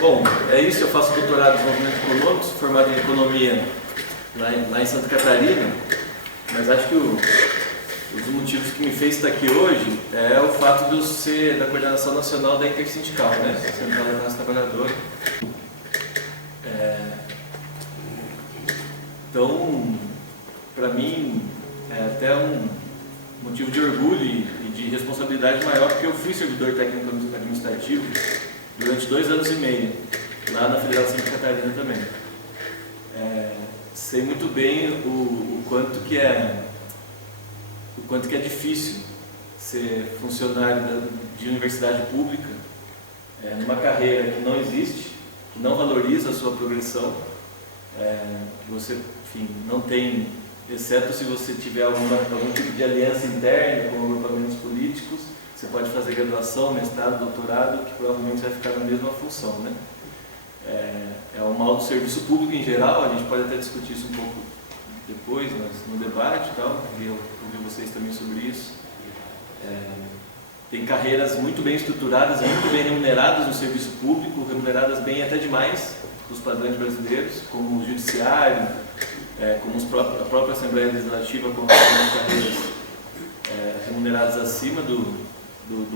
Bom, é isso, eu faço doutorado em desenvolvimento econômico, sou formado em economia lá em Santa Catarina, mas acho que os motivos que me fez estar aqui hoje é o fato de eu ser da coordenação nacional da Intersindical, né? Central da Classe Trabalhadora. Então, para mim, é até um motivo de orgulho e de responsabilidade maior, porque eu fui servidor técnico administrativo durante 2 anos e meio, lá na Federal de Santa Catarina também. Sei muito bem o quanto que é difícil ser funcionário de universidade pública, numa carreira que não existe, que não valoriza a sua progressão, que você, enfim, não tem, exceto se você tiver algum tipo de aliança interna com agrupamentos políticos. Você pode fazer graduação, mestrado, doutorado, que provavelmente vai ficar na mesma função, né? É o mal do serviço público em geral, a gente pode até discutir isso um pouco depois, no debate e tal, queria ouvir vocês também sobre isso. Tem carreiras muito bem estruturadas, muito bem remuneradas no serviço público, remuneradas bem até demais dos padrões brasileiros, como o judiciário, como a própria Assembleia Legislativa, com carreiras remuneradas acima do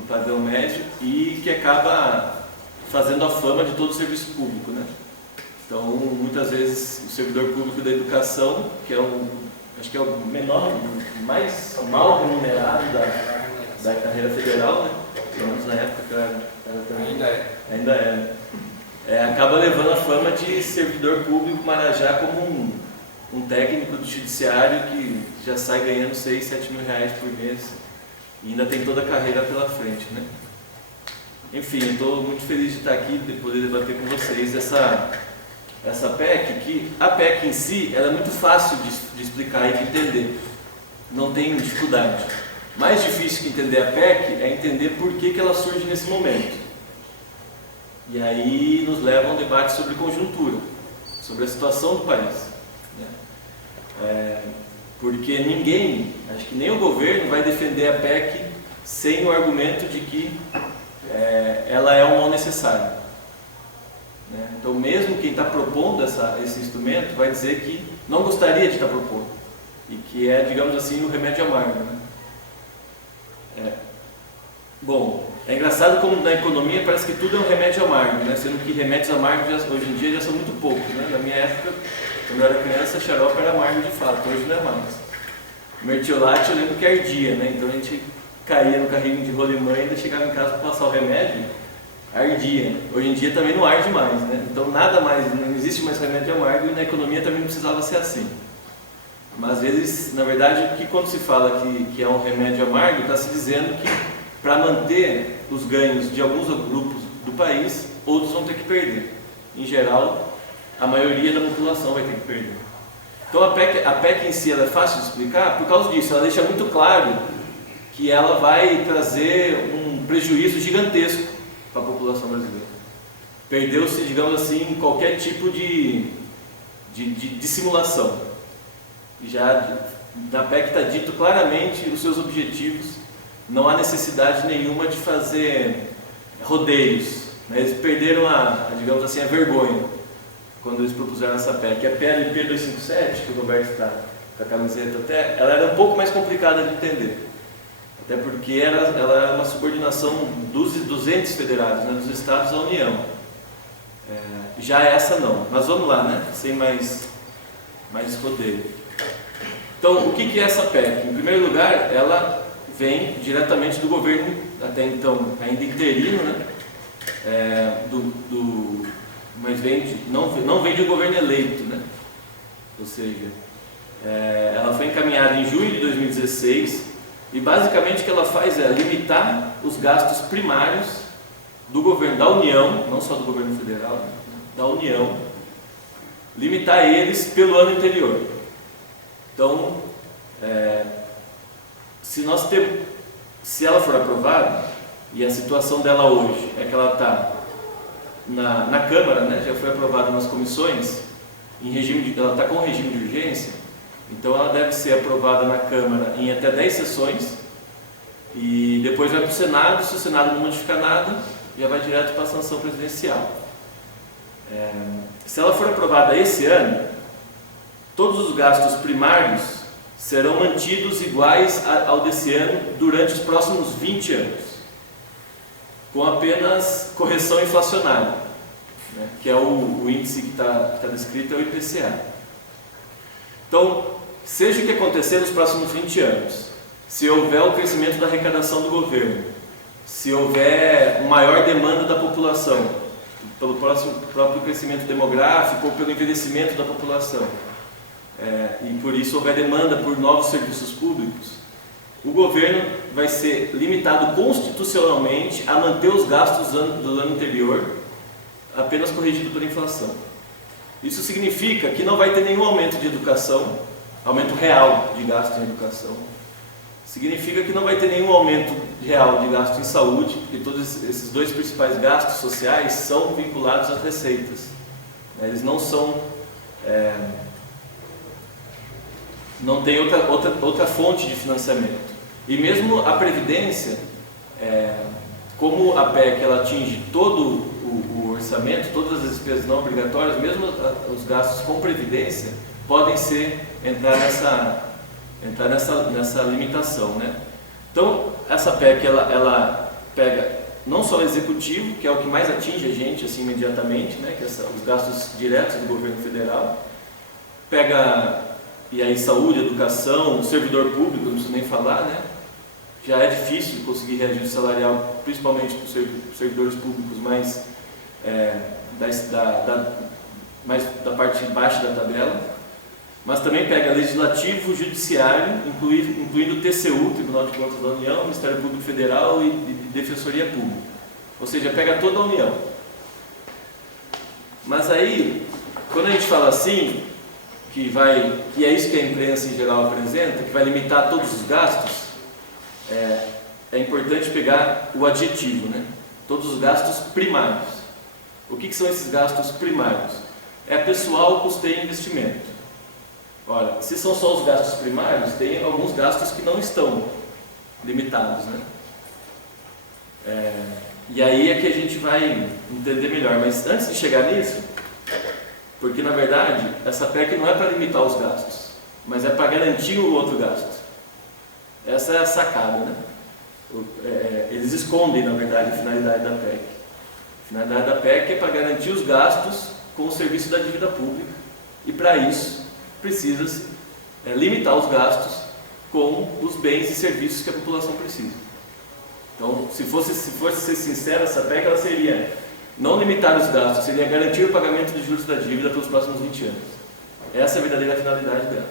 padrão médio e que acaba fazendo a fama de todo o serviço público, né? Então, muitas vezes, o servidor público da educação, que acho que é o menor, mais mal remunerado da carreira federal, né? Pelo menos na época que ainda é. Acaba levando a fama de servidor público Marajá como um técnico do judiciário que já sai ganhando 6, 7 mil reais por mês. E ainda tem toda a carreira pela frente, né? Enfim, eu estou muito feliz de estar aqui, de poder debater com vocês essa PEC, que a PEC em si, ela é muito fácil de explicar e de entender. Não tem dificuldade. Mais difícil que entender a PEC é entender por que ela surge nesse momento. E aí nos leva a um debate sobre conjuntura, sobre a situação do país, né? Porque ninguém, acho que nem o governo, vai defender a PEC sem o argumento de que ela é um mal necessário, né? Então, mesmo quem está propondo esse instrumento vai dizer que não gostaria de estar propondo e que é, digamos assim, o remédio amargo, né? Bom, é engraçado como na economia parece que tudo é um remédio amargo, né? Sendo que remédios amargos hoje em dia já são muito poucos, né? Na minha época, quando eu era criança, xarope era amargo de fato, hoje não é mais. Mertiolate eu lembro que ardia, né? Então a gente caía no carrinho de rolimã e ainda chegava em casa para passar o remédio, ardia. Hoje em dia também não arde mais, né? Então nada mais, não existe mais remédio amargo e na economia também não precisava ser assim. Mas às vezes, na verdade, quando se fala que é um remédio amargo, está se dizendo que para manter os ganhos de alguns grupos do país, outros vão ter que perder. Em geral, a maioria da população vai ter que perder. Então a PEC em si ela é fácil de explicar por causa disso, ela deixa muito claro que ela vai trazer um prejuízo gigantesco para a população brasileira. Perdeu-se, digamos assim, qualquer tipo de dissimulação. E já na PEC está dito claramente os seus objetivos, não há necessidade nenhuma de fazer rodeios, né? Eles perderam digamos assim, a vergonha quando eles propuseram essa PEC. A PLP 257, que o Roberto está com a camiseta até, ela era um pouco mais complicada de entender. Até porque ela é uma subordinação dos entes federados, né, dos estados à União. Já essa não. Mas vamos lá, né? Sem mais rodeio. Então, o que é essa PEC? Em primeiro lugar, ela vem diretamente do governo, até então ainda interino, né? Mas não vem de um governo eleito, né? Ou seja, ela foi encaminhada em junho de 2016 e basicamente o que ela faz é limitar os gastos primários do governo da União, não só do governo federal, da União, limitar eles pelo ano anterior. Então, se ela for aprovada, e a situação dela hoje é que ela está na Câmara, né, já foi aprovada nas comissões, ela está com regime de urgência, então ela deve ser aprovada na Câmara em até 10 sessões e depois vai para o Senado. Se o Senado não modificar nada, já vai direto para a sanção presidencial. Se ela for aprovada esse ano, todos os gastos primários serão mantidos iguais ao desse ano durante os próximos 20 anos, com apenas correção inflacionária, né, que é o índice que está descrito, é o IPCA. Então, seja o que acontecer nos próximos 20 anos, se houver o crescimento da arrecadação do governo, se houver maior demanda da população, pelo próprio crescimento demográfico ou pelo envelhecimento da população, e por isso houver demanda por novos serviços públicos, o governo vai ser limitado constitucionalmente a manter os gastos do ano anterior, apenas corrigido pela inflação. Isso significa que não vai ter nenhum aumento de educação, aumento real de gasto em educação. Significa que não vai ter nenhum aumento real de gasto em saúde, porque todos esses dois principais gastos sociais são vinculados às receitas. Eles não são... não tem outra fonte de financiamento. E mesmo a Previdência, como a PEC ela atinge todo o orçamento, todas as despesas não obrigatórias, mesmo os gastos com Previdência, podem entrar nessa limitação, né? Então, essa PEC ela pega não só o executivo, que é o que mais atinge a gente assim, imediatamente, né? Que os gastos diretos do governo federal, pega... E aí saúde, educação, servidor público, não preciso nem falar, né? Já é difícil conseguir reajuste salarial, principalmente para os servidores públicos mais da parte de baixo da tabela. Mas também pega legislativo, judiciário, incluindo o TCU, Tribunal de Contas da União, Ministério Público Federal e Defensoria Pública. Ou seja, pega toda a União. Mas aí, quando a gente fala assim... que é isso que a imprensa em geral apresenta, que vai limitar todos os gastos, é importante pegar o adjetivo, né? Todos os gastos primários. O que são esses gastos primários? É pessoal, custeio e investimento. Ora, se são só os gastos primários, tem alguns gastos que não estão limitados, né? E aí é que a gente vai entender melhor, mas antes de chegar nisso, porque na verdade essa PEC não é para limitar os gastos, mas é para garantir o outro gasto. Essa é a sacada, né? Eles escondem na verdade a finalidade da PEC. A finalidade da PEC é para garantir os gastos com o serviço da dívida pública, e para isso precisa limitar os gastos com os bens e serviços que a população precisa. Então, se fosse ser sincero, essa PEC ela seria não limitar os gastos, seria garantir o pagamento dos juros da dívida pelos próximos 20 anos. Essa é a verdadeira finalidade dela.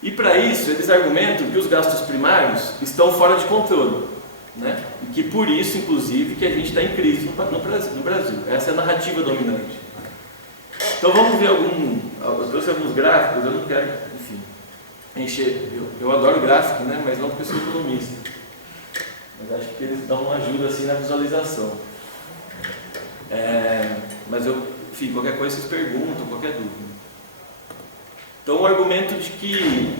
E para isso, eles argumentam que os gastos primários estão fora de controle, né? E que por isso, inclusive, que a gente está em crise no Brasil. Essa é a narrativa dominante. Então vamos ver eu trouxe alguns gráficos, eu não quero, enfim, encher. Eu adoro gráfico, né? Mas não porque eu sou economista. Mas acho que eles dão uma ajuda assim na visualização. Mas enfim, qualquer coisa vocês perguntam, qualquer dúvida. Então o argumento de que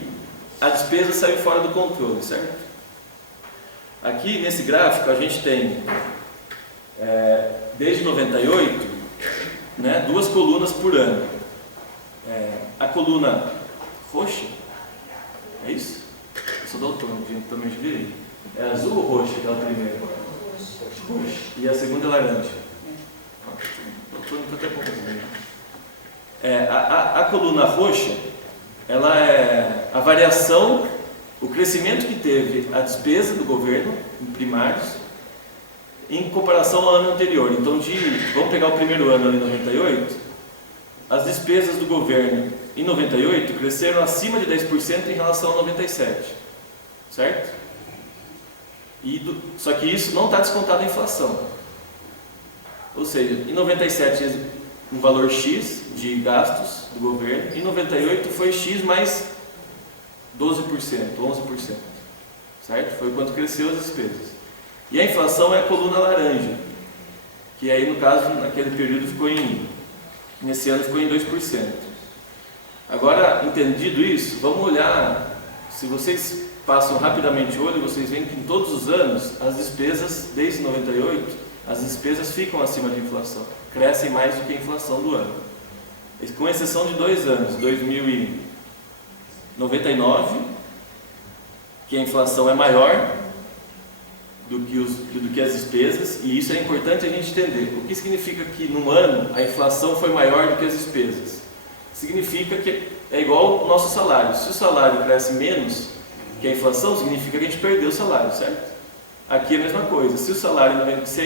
a despesa saiu fora do controle, certo? Aqui nesse gráfico a gente tem, desde 98, né, 2 colunas por ano. A coluna roxa, é isso? Eu sou doutor, também virei. É azul ou roxa aquela primeira? Roxa. E a segunda é laranja. Doutor, não estou até confundindo. A coluna roxa, ela é a variação, o crescimento que teve a despesa do governo em primários em comparação ao ano anterior. Então, vamos pegar o primeiro ano ali, 98, as despesas do governo em 98 cresceram acima de 10% em relação a 97, certo? Só que isso não está descontado a inflação. Ou seja, em 97 um valor X de gastos do governo, em 98 foi X mais 12%, 11%, certo? Foi quanto cresceu as despesas. E a inflação é a coluna laranja, que aí no caso, naquele período nesse ano ficou em 2%. Agora, entendido isso, vamos olhar, se vocês passam rapidamente o olho, vocês veem que em todos os anos, as despesas, desde 98, as despesas ficam acima da inflação, crescem mais do que a inflação do ano. Com exceção de 2 anos, 2099, que a inflação é maior do que as despesas, e isso é importante a gente entender. O que significa que num ano a inflação foi maior do que as despesas? Significa que é igual ao nosso salário. Se o salário cresce menos que a inflação, significa que a gente perdeu o salário, certo? Aqui é a mesma coisa. Se a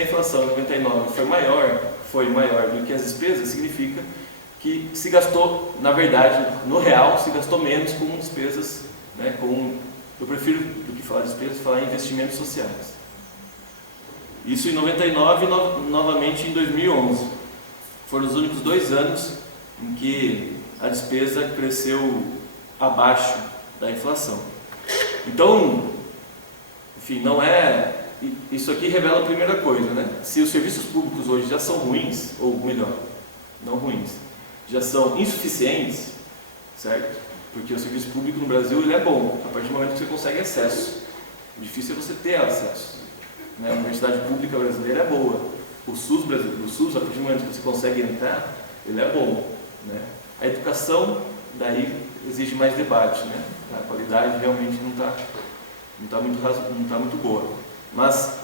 inflação em 99 foi maior do que as despesas, significa que se gastou, na verdade, no real, se gastou menos com despesas, né, eu prefiro, do que falar despesas, falar em investimentos sociais. Isso em 99 e novamente em 2011. Foram os únicos 2 anos em que a despesa cresceu abaixo da inflação. Então, enfim, isso aqui revela a primeira coisa, né? Se os serviços públicos hoje já são ruins, ou melhor, não ruins, já são insuficientes, certo? Porque o serviço público no Brasil ele é bom, a partir do momento que você consegue acesso. O difícil é você ter acesso, né? A universidade pública brasileira é boa. O SUS, a partir do momento que você consegue entrar, ele é bom, né? A educação, daí, exige mais debate, né? A qualidade realmente não está muito boa. Mas,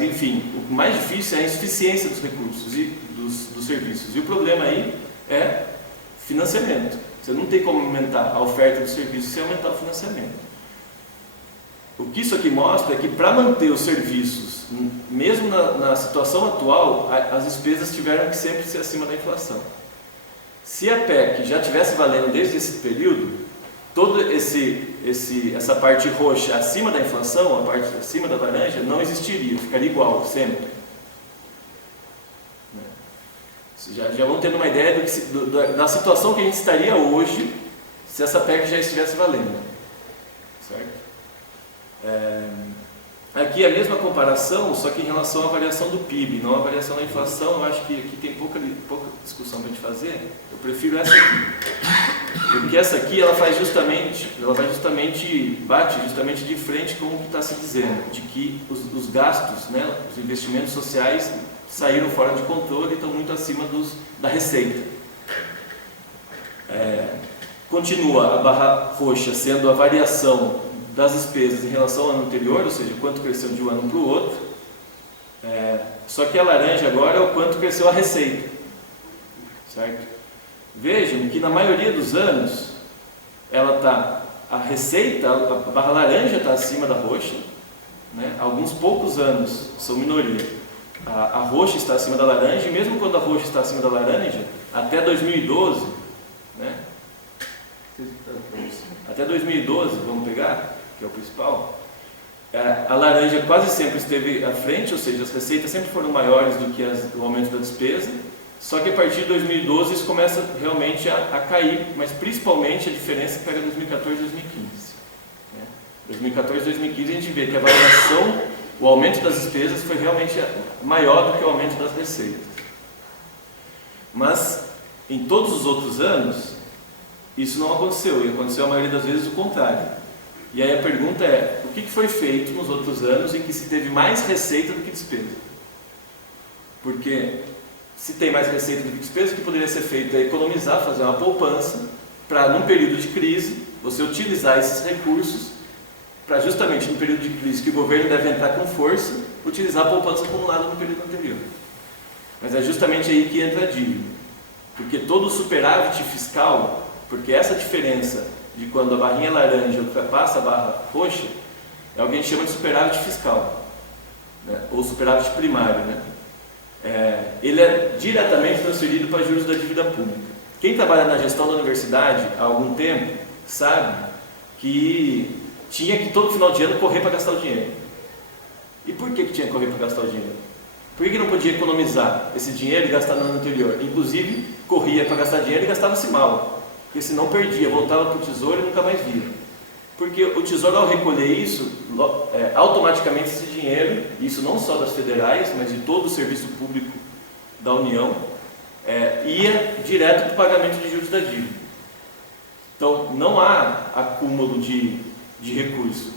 enfim, o mais difícil é a insuficiência dos recursos e dos serviços. E o problema aí é financiamento. Você não tem como aumentar a oferta dos serviços sem aumentar o financiamento. O que isso aqui mostra é que para manter os serviços, mesmo na situação atual, as despesas tiveram que sempre ser acima da inflação. Se a PEC já estivesse valendo desde esse período, toda essa parte roxa acima da inflação, a parte acima da laranja, não existiria, ficaria igual, sempre. Já vão tendo uma ideia da situação que a gente estaria hoje, se essa PEC já estivesse valendo. Certo? Aqui é a mesma comparação, só que em relação à variação do PIB, não à variação da inflação. Eu acho que aqui tem pouca discussão para a gente fazer. Eu prefiro essa aqui, porque essa aqui bate justamente de frente com o que está se dizendo, de que os gastos, né, os investimentos sociais saíram fora de controle e estão muito acima da receita. Continua a barra roxa sendo a variação das despesas em relação ao ano anterior, ou seja, quanto cresceu de um ano para o outro. Só que a laranja agora é o quanto cresceu a receita, certo? Vejam que na maioria dos anos a receita, a barra laranja está acima da roxa, né? Alguns poucos anos são minoria. A roxa está acima da laranja, e mesmo quando a roxa está acima da laranja, até 2012, né? Até 2012, vamos pegar, que é o principal, a laranja quase sempre esteve à frente, ou seja, as receitas sempre foram maiores do que o aumento da despesa, só que a partir de 2012 isso começa realmente a cair, mas principalmente a diferença pega 2014 e 2015. 2014 e 2015 a gente vê que a variação, o aumento das despesas foi realmente maior do que o aumento das receitas. Mas em todos os outros anos, isso não aconteceu, e aconteceu a maioria das vezes o contrário. E aí a pergunta é, o que foi feito nos outros anos em que se teve mais receita do que despesa? Porque se tem mais receita do que despesa, o que poderia ser feito é economizar, fazer uma poupança, para num período de crise, você utilizar esses recursos, para justamente no período de crise que o governo deve entrar com força, utilizar a poupança acumulada no período anterior. Mas é justamente aí que entra a dívida. Porque todo o superávit fiscal, porque essa diferença de quando a barrinha laranja ultrapassa a barra roxa, é o que a gente chama de superávit fiscal, né? Ou superávit primário, né? Ele é diretamente transferido para juros da dívida pública. Quem trabalha na gestão da universidade há algum tempo sabe que tinha que todo final de ano correr para gastar o dinheiro. E por que tinha que correr para gastar o dinheiro? Por que não podia economizar esse dinheiro e gastar no ano anterior? Inclusive, corria para gastar dinheiro e gastava-se mal, porque senão perdia, voltava para o tesouro e nunca mais via. Porque o tesouro, ao recolher isso, automaticamente esse dinheiro, isso não só das federais, mas de todo o serviço público da União ia direto para o pagamento de juros da dívida. Então, não há acúmulo de recurso,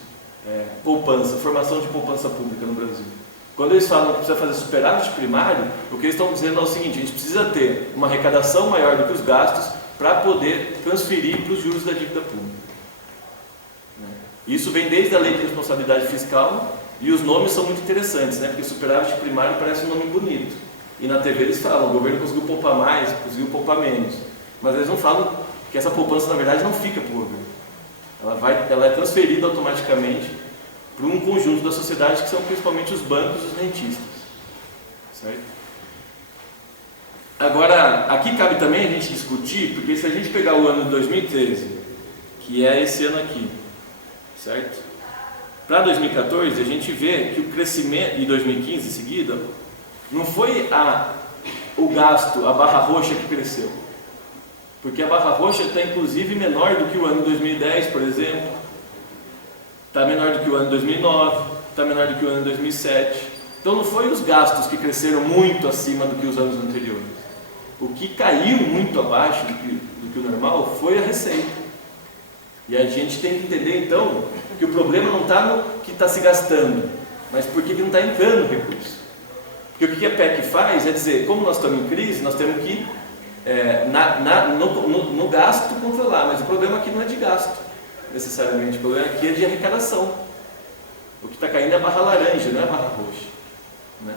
poupança, formação de poupança pública no Brasil. Quando eles falam que precisa fazer superávit primário, o que eles estão dizendo é o seguinte: a gente precisa ter uma arrecadação maior do que os gastos para poder transferir para os juros da dívida pública. Isso vem desde a Lei de Responsabilidade Fiscal, e os nomes são muito interessantes, né? Porque superávit primário parece um nome bonito. E na TV eles falam: o governo conseguiu poupar mais, conseguiu poupar menos. Mas eles não falam que essa poupança, na verdade, não fica para o governo. Ela é transferida automaticamente para um conjunto da sociedade, que são principalmente os bancos e os rentistas. Certo? Agora, aqui cabe também a gente discutir, porque se a gente pegar o ano de 2013, que é esse ano aqui, certo? Para 2014, a gente vê que o crescimento, e 2015 em seguida, não foi o gasto, a barra roxa que cresceu. Porque a barra roxa está inclusive menor do que o ano de 2010, por exemplo. Está menor do que o ano de 2009, está menor do que o ano de 2007. Então não foi os gastos que cresceram muito acima do que os anos anteriores. O que caiu muito abaixo do que o normal foi a receita. E a gente tem que entender então que o problema não está no que está se gastando, mas por que não está entrando recurso. Porque o que a PEC faz é dizer: como nós estamos em crise, nós temos que no gasto controlar, mas o problema aqui não é de gasto necessariamente, o problema aqui é de arrecadação. O que está caindo é a barra laranja, não é a barra roxa, né?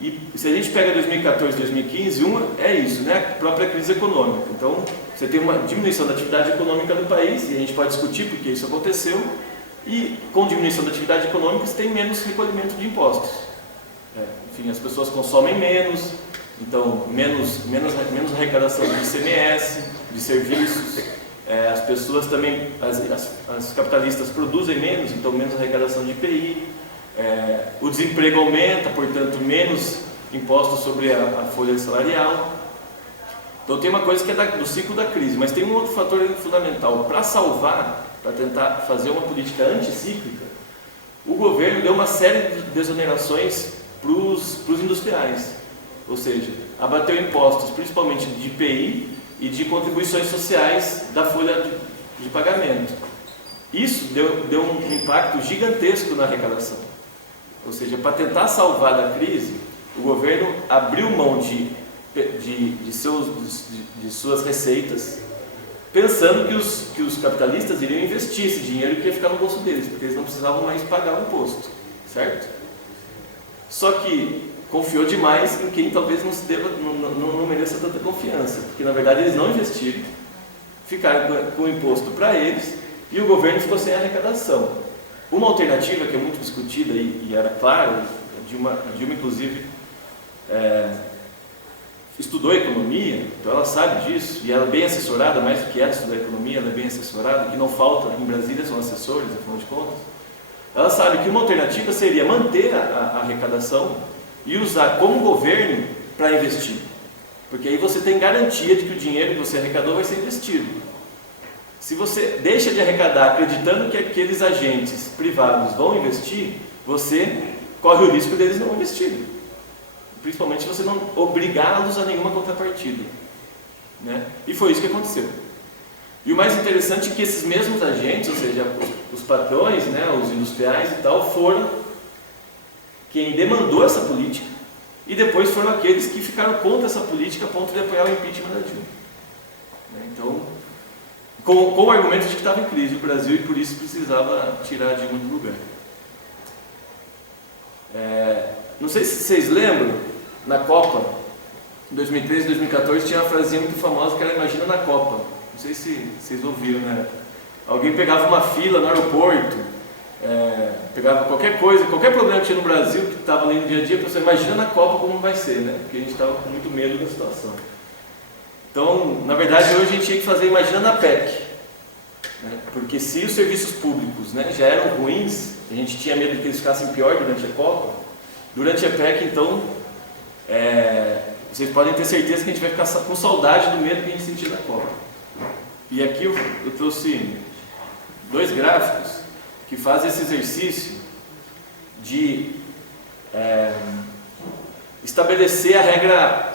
E se a gente pega 2014 e 2015, é isso, né? A própria crise econômica. Então você tem uma diminuição da atividade econômica do país, e a gente pode discutir porque isso aconteceu, e com diminuição da atividade econômica você tem menos recolhimento de impostos. Enfim, as pessoas consomem menos, então menos arrecadação de ICMS, de serviços. As pessoas também, as capitalistas produzem menos, então menos arrecadação de IPI. O desemprego aumenta, portanto menos impostos sobre a folha salarial. Então tem uma coisa que é do ciclo da crise, mas tem um outro fator fundamental. Para salvar, para tentar fazer uma política anticíclica, o governo deu uma série de desonerações para os industriais, ou seja, abateu impostos principalmente de IPI e de contribuições sociais da folha de pagamento. Isso deu um impacto gigantesco na arrecadação. Ou seja, para tentar salvar da crise, o governo abriu mão de suas receitas, pensando que os capitalistas iriam investir esse dinheiro que ia ficar no bolso deles, porque eles não precisavam mais pagar o imposto, certo? Só que confiou demais em quem talvez não mereça tanta confiança, porque na verdade eles não investiram, ficaram com o imposto para eles, e o governo ficou sem arrecadação. Uma alternativa que é muito discutida e era claro, a Dilma inclusive estudou economia, então ela sabe disso, e ela é bem assessorada, mais do que ela estudar economia, ela é bem assessorada, o que não falta em Brasília são assessores, afinal de contas. Ela sabe que uma alternativa seria manter a arrecadação e usar como governo para investir, porque aí você tem garantia de que o dinheiro que você arrecadou vai ser investido. Se você deixa de arrecadar acreditando que aqueles agentes privados vão investir, você corre o risco deles não investirem, principalmente se você não obrigá-los a nenhuma contrapartida, né? E foi isso que aconteceu. E o mais interessante é que esses mesmos agentes, ou seja, os patrões, né, os industriais e tal, foram quem demandou essa política, e depois foram aqueles que ficaram contra essa política a ponto de apoiar o impeachment da Dilma. Então, com o argumento de que estava em crise o Brasil e por isso precisava tirar a Dilma do lugar. Não sei se vocês lembram, na Copa, em 2013 e 2014, tinha uma frasinha muito famosa que era "Imagina na Copa". Não sei se vocês ouviram, né? Alguém pegava uma fila no aeroporto, pegava qualquer coisa, qualquer problema que tinha no Brasil, que estava ali no dia a dia, a pessoa imagina na Copa como vai ser, né? Porque a gente estava com muito medo da situação. Então, na verdade, hoje a gente tinha que fazer imagina na PEC, né? Porque se os serviços públicos, né, já eram ruins, a gente tinha medo de que eles ficassem pior durante a Copa, durante a PEC, então, vocês podem ter certeza que a gente vai ficar com saudade do medo que a gente sentiu na Copa. E aqui eu trouxe 2 gráficos que fazem esse exercício de estabelecer a regra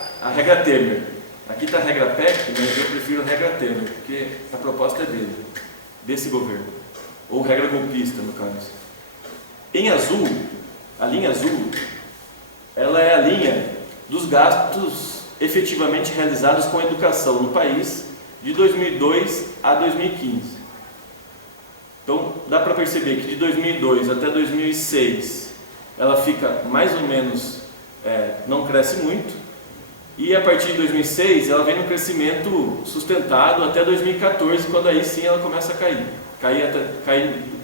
Temer. Aqui está a regra PEC, mas eu prefiro a regra Temer, porque a proposta é desse governo, ou regra golpista, no caso. Em azul, a linha azul, ela é a linha dos gastos efetivamente realizados com a educação no país de 2002 a 2015. Então, dá para perceber que de 2002 até 2006, ela fica mais ou menos, não cresce muito, e a partir de 2006, ela vem num crescimento sustentado até 2014, quando aí sim ela começa a cair. Cair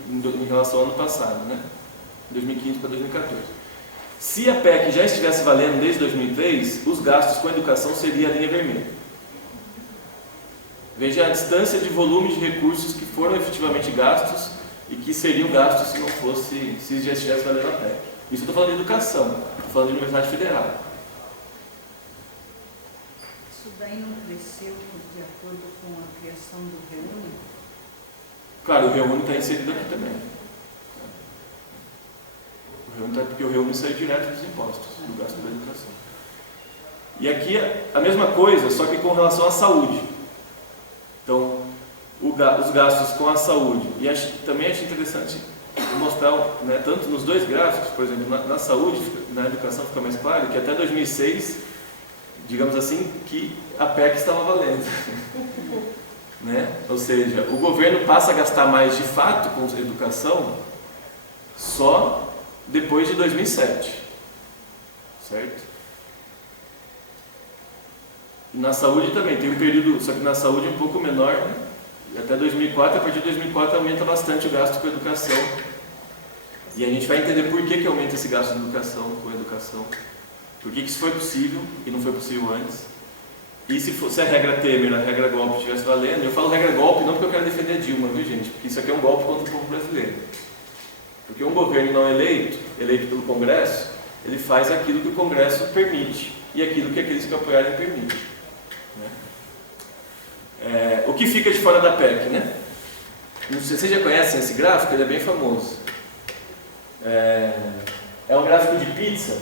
em relação ao ano passado, né? 2015 para 2014. Se a PEC já estivesse valendo desde 2003, os gastos com a educação seria a linha vermelha. Veja a distância de volume de recursos que foram efetivamente gastos e que seriam gastos se já estivesse valendo a PEC. Isso eu estou falando de educação, estou falando de Universidade Federal. Isso daí não cresceu de acordo com a criação do REUNI? Claro, o REUNI está inserido aqui também. Porque o REUNI saiu direto dos impostos, do gasto da educação. E aqui a mesma coisa, só que com relação à saúde. Então, os gastos com a saúde. E também acho interessante mostrar, né, tanto nos dois gráficos, por exemplo, na saúde, na educação fica mais claro que até 2006, digamos assim, que a PEC estava valendo. Né? Ou seja, o governo passa a gastar mais de fato com educação só depois de 2007, certo? E na saúde também, tem um período, só que na saúde é um pouco menor, né? Até 2004, a partir de 2004 aumenta bastante o gasto com a educação. E a gente vai entender por que aumenta esse gasto de educação, com a educação. Por que isso foi possível e não foi possível antes. E se a regra Temer, a regra golpe estivesse valendo, eu falo regra golpe não porque eu quero defender Dilma, viu gente? Porque isso aqui é um golpe contra o povo brasileiro. Porque um governo não eleito pelo Congresso, ele faz aquilo que o Congresso permite e aquilo que aqueles que apoiarem permitem. Né? O que fica de fora da PEC, né? Não sei, vocês já conhecem esse gráfico, ele é bem famoso. É um gráfico de pizza.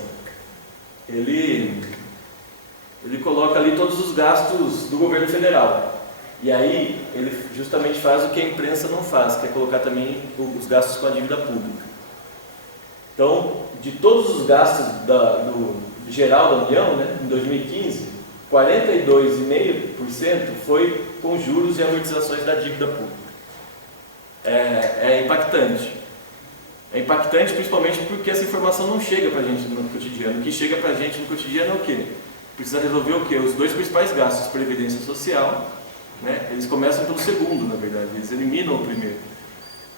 Ele coloca ali todos os gastos do governo federal. E aí, ele justamente faz o que a imprensa não faz, que é colocar também os gastos com a dívida pública. Então, de todos os gastos geral da União, né, em 2015, 42,5% foi com juros e amortizações da dívida pública. É impactante. É impactante principalmente porque essa informação não chega para a gente no cotidiano. O que chega para a gente no cotidiano é o quê? Precisa resolver o quê? Os dois principais gastos, previdência social, né? Eles começam pelo segundo, na verdade, eles eliminam o primeiro.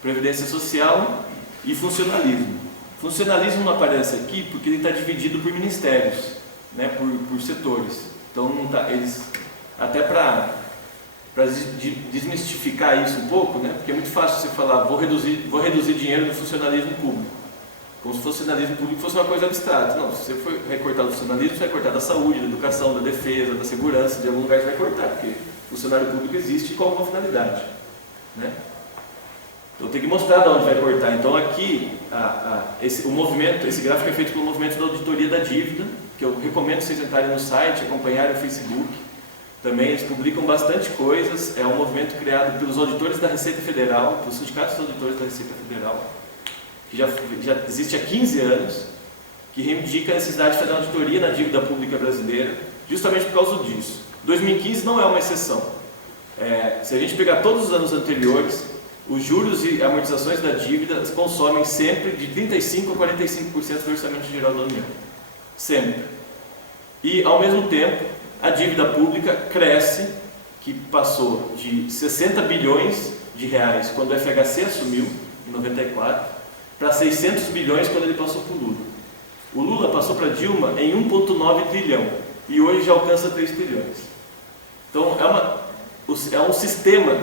Previdência social e funcionalismo. Funcionalismo não aparece aqui porque ele está dividido por ministérios, né? por setores. Então, não tá, até para desmistificar isso um pouco, né? Porque é muito fácil você falar, vou reduzir dinheiro do funcionalismo público. Como se o funcionalismo público fosse uma coisa abstrata. Não, se você for recortar do funcionalismo, você vai cortar da saúde, da educação, da defesa, da segurança, de algum lugar você vai cortar, porque o funcionário público existe com alguma finalidade. Né? Então tem que mostrar de onde vai cortar. Então aqui, esse gráfico é feito pelo movimento da auditoria da dívida, que eu recomendo vocês entrarem no site, acompanharem o Facebook. Também eles publicam bastante coisas, é um movimento criado pelos auditores da Receita Federal, pelos sindicatos dos auditores da Receita Federal, que já existe há 15 anos, que reivindica a necessidade de fazer uma auditoria na dívida pública brasileira, justamente por causa disso. 2015 não é uma exceção. Se a gente pegar todos os anos anteriores, os juros e amortizações da dívida consomem sempre de 35% a 45% do orçamento geral da União. Sempre. E, ao mesmo tempo, a dívida pública cresce, que passou de 60 bilhões de reais quando o FHC assumiu, em 94, para 600 bilhões quando ele passou para o Lula. O Lula passou para Dilma em 1,9 trilhão e hoje já alcança 3 trilhões. Então é um sistema